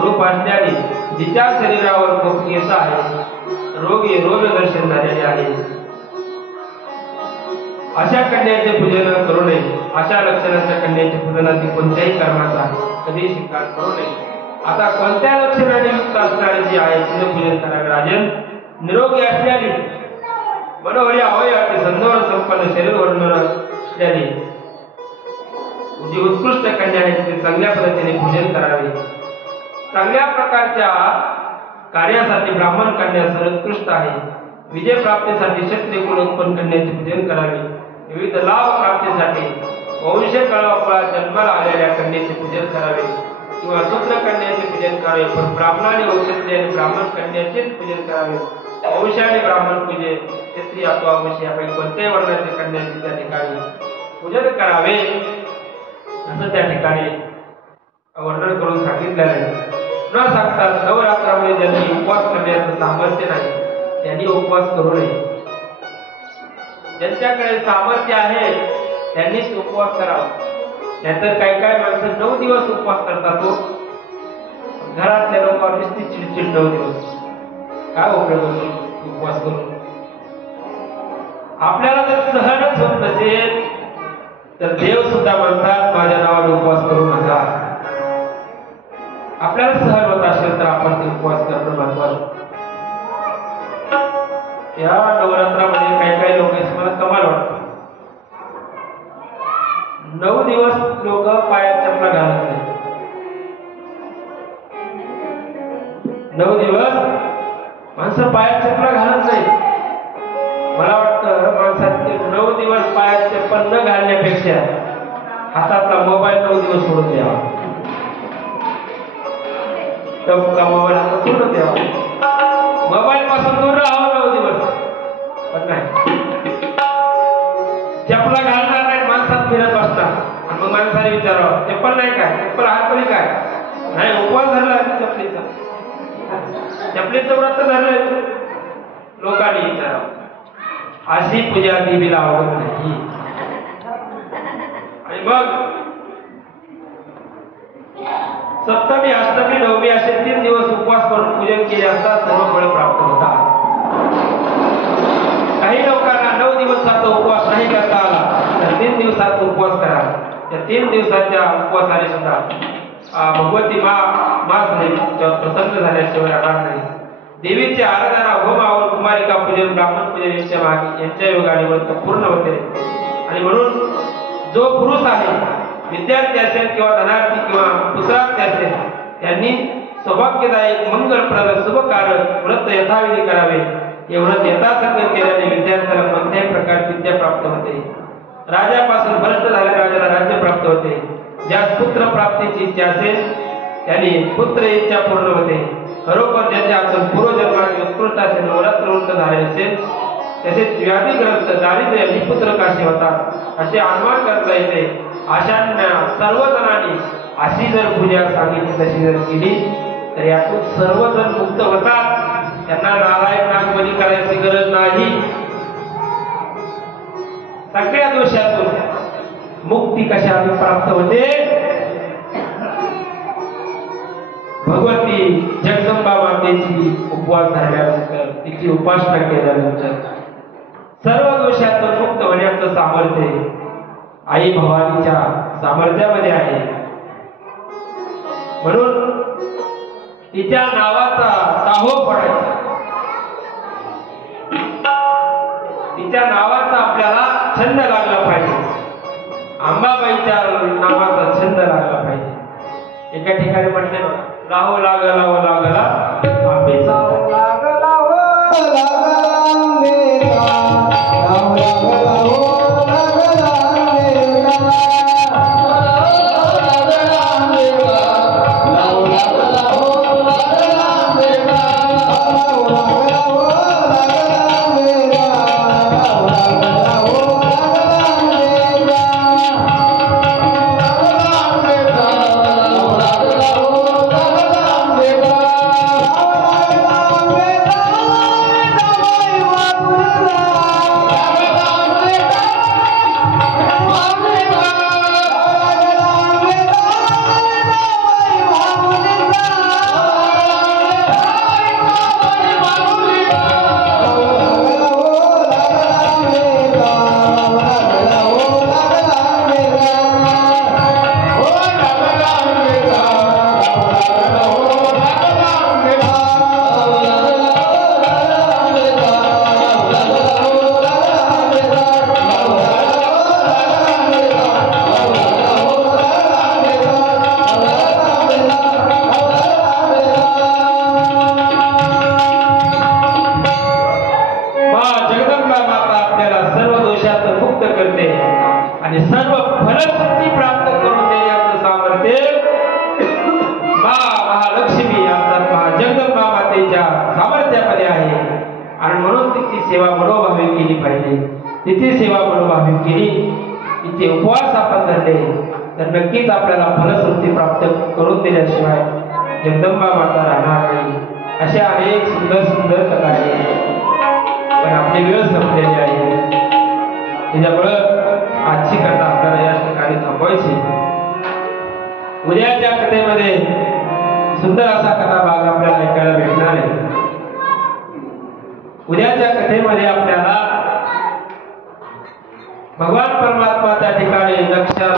रूप असणारी, जिच्या शरीरावर खूप केस आहे, रोगी रोग दर्शन झालेले आहे, अशा कन्याचे पूजन करू नये. अशा लक्षणाच्या कन्याच्या पूजनाची कोणत्याही कर्माचा कधी स्वीकार करू नये. आता कोणत्या लक्षणाने युक्त असणारे जे आहे तिचे पूजन करावे. राजन, निरोगी असणारी, मनोहरी अवयवाचे संदोर संपन्न शरीर वर्णन असल्याने जी उत्कृष्ट कन्या आहे तिचे चांगल्या पद्धतीने पूजन करावे. चांगल्या प्रकारच्या कार्यासाठी ब्राह्मण कन्या सर्वोत्कृष्ट आहे. विजय प्राप्तीसाठी क्षत्रिय कुल उत्पन्न कन्याचे पूजन करावे. विविध लाभ प्राप्तीसाठी वंश कळवा जन्माला आलेल्या कन्याचे पूजन करावे किंवा शूद्र कन्याचे पूजन करावे. पण ब्राह्मणाने व क्षत्रियाने ब्राह्मण कन्याचेच पूजन करावे. वंशाने ब्राह्मण पूजे, क्षत्रिय अथवा वंश यापैकी कोणत्याही वर्णाचे कन्याचे त्या ठिकाणी पूजन करावे असं त्या ठिकाणी वर्णन करून सांगितलेलं आहे. न सांगता नवरात्रामध्ये ज्यांनी उपवास करण्याचं सामर्थ्य नाही त्यांनी उपवास करू नये. ज्यांच्याकडे सामर्थ्य आहे त्यांनीच उपवास करावा. नाहीतर काही काही माणसं 9 दिवस उपवास करतात. तो घरातल्या लोकांवर नुसती चिडचिड 9 दिवस काय उपयोग होतो उपवास करून. आपल्याला जर सहनच होत नसेल तर देव सुद्धा म्हणतात माझ्या नावाने उपवास करू नका. आपल्याला सहन होत असेल तर आपण ते उपवास करणं महत्वाचं. या नवरात्रामध्ये काही काही लोक मला कमाल वाटतं. 9 दिवस लोक पायात चपला घालत नाही. 9 दिवस माणसं पायात चपला घालत नाही. मला वाटतं माणसाचे 9 दिवस पायात चप्पल न घालण्यापेक्षा हातातला मोबाईल 9 दिवस सोडून द्यावा. टपका मोबाईल हातात सोडून द्यावा. मोबाईल पासून दूर राहावं 9 दिवस. पण नाही, चपला घालणार नाही, माणसात फिरत बसतात. आणि मग माणसाने विचारावं चप्पल नाही काय, चप्पल हात तरी काय नाही. उपवास धरला चपलीचा, चपलीचं व्रत धरलंय लोकांनी विचारावं. अशी पूजा देवीला आवडत नाही. आणि मग सप्तमी, अष्टमी, नवमी असे 3 दिवस उपवास करून पूजन केले असता सर्व फळ प्राप्त होतात. काही लोकांना 9 दिवसाचा उपवास नाही करता आला तर 3 दिवसाचा उपवास करा. त्या 3 दिवसाच्या उपवासाने सुद्धा भगवती मास प्रसन्न झाल्याशिवाय राहणार नाही. देवीची आराधना, होमावर, कुमारिका पूजन, ब्राह्मण पूजन यांच्या योगाने व्रत पूर्ण होते. आणि म्हणून जो पुरुष आहे, विद्यार्थी असेल किंवा धनार्थी किंवा पुत्रार्थी असेल, त्यांनी सौभाग्यदायक मंगलप्रद शुभकारक व्रत यथाविधी करावे. हे व्रत यथासांग केल्याने विद्यार्थ्याला कोणत्याही प्रकारची विद्या प्राप्त होते. राजापासून भ्रष्ट झालेल्या राजाला राज्य प्राप्त होते. ज्यास पुत्र प्राप्तीची इच्छा असेल त्यांनी पुत्र इच्छा पूर्ण होते. खरोखर ज्याच्या हातून पूर्वजन्माचे उत्कृष्ट असे नवरात्र वृत्त झाले असेल, तसेच व्याधीग्रस्त, दारिद्र्य, निपुत्र काशी होतात असे अनुमान करता येते. अशांना सर्वजणांनी अशी जर पूजा सांगितली तशी जर केली तर यातून सर्वजण मुक्त होतात. त्यांना नारायण नागबली करायची गरज नाही. सगळ्या दोषातून मुक्ती कशातून प्राप्त होते? भगवती जगदंबा मातेची उपवास धरल्यानंतर, तिची उपासना केल्यानंतर सर्व दोषातून मुक्त होण्याचं सामर्थ्य आई भवानीच्या सामर्थ्यामध्ये आहे. म्हणून तिच्या नावाचा दाहो पडायचा. तिच्या नावाचा आपल्याला छंद लागला पाहिजे. अंबाबाईच्या नावाचा छंद लागला पाहिजे. एका ठिकाणी म्हटले, लाहो लागला आपे लागला हो लागला आंबेला राम लागला हो लागला आंबेला लागला आंबेला राम लागला हो लागला आंबेला लागला हो लागला आंबेला राम लागला हो लागला आंबेला आणि सर्व फलसिद्धी प्राप्त करून देण्याचं सामर्थ्य महालक्ष्मी अर्थात महाजगदंबा मातेच्या सामर्थ्यामध्ये आहे. आणि म्हणून तिची सेवा मनोभावे केली पाहिजे. तिची सेवा मनोभावे केली, तिचे उपवास आपण धरले तर नक्कीच आपल्याला फलसिद्धी प्राप्त करून दिल्याशिवाय जगदंबा माता राहणार नाही. अशा अनेक सुंदर सुंदर कथा आहेत, पण आपली वेळ संपलेली आहे. त्याच्यामुळं आजची कथा आपल्याला या ठिकाणी थांबवायची. उद्याच्या कथेमध्ये सुंदर असा कथा भाग आपल्याला ऐकायला भेटणार आहे. उद्याच्या कथेमध्ये आपल्याला भगवान परमात्मा त्या ठिकाणी लक्ष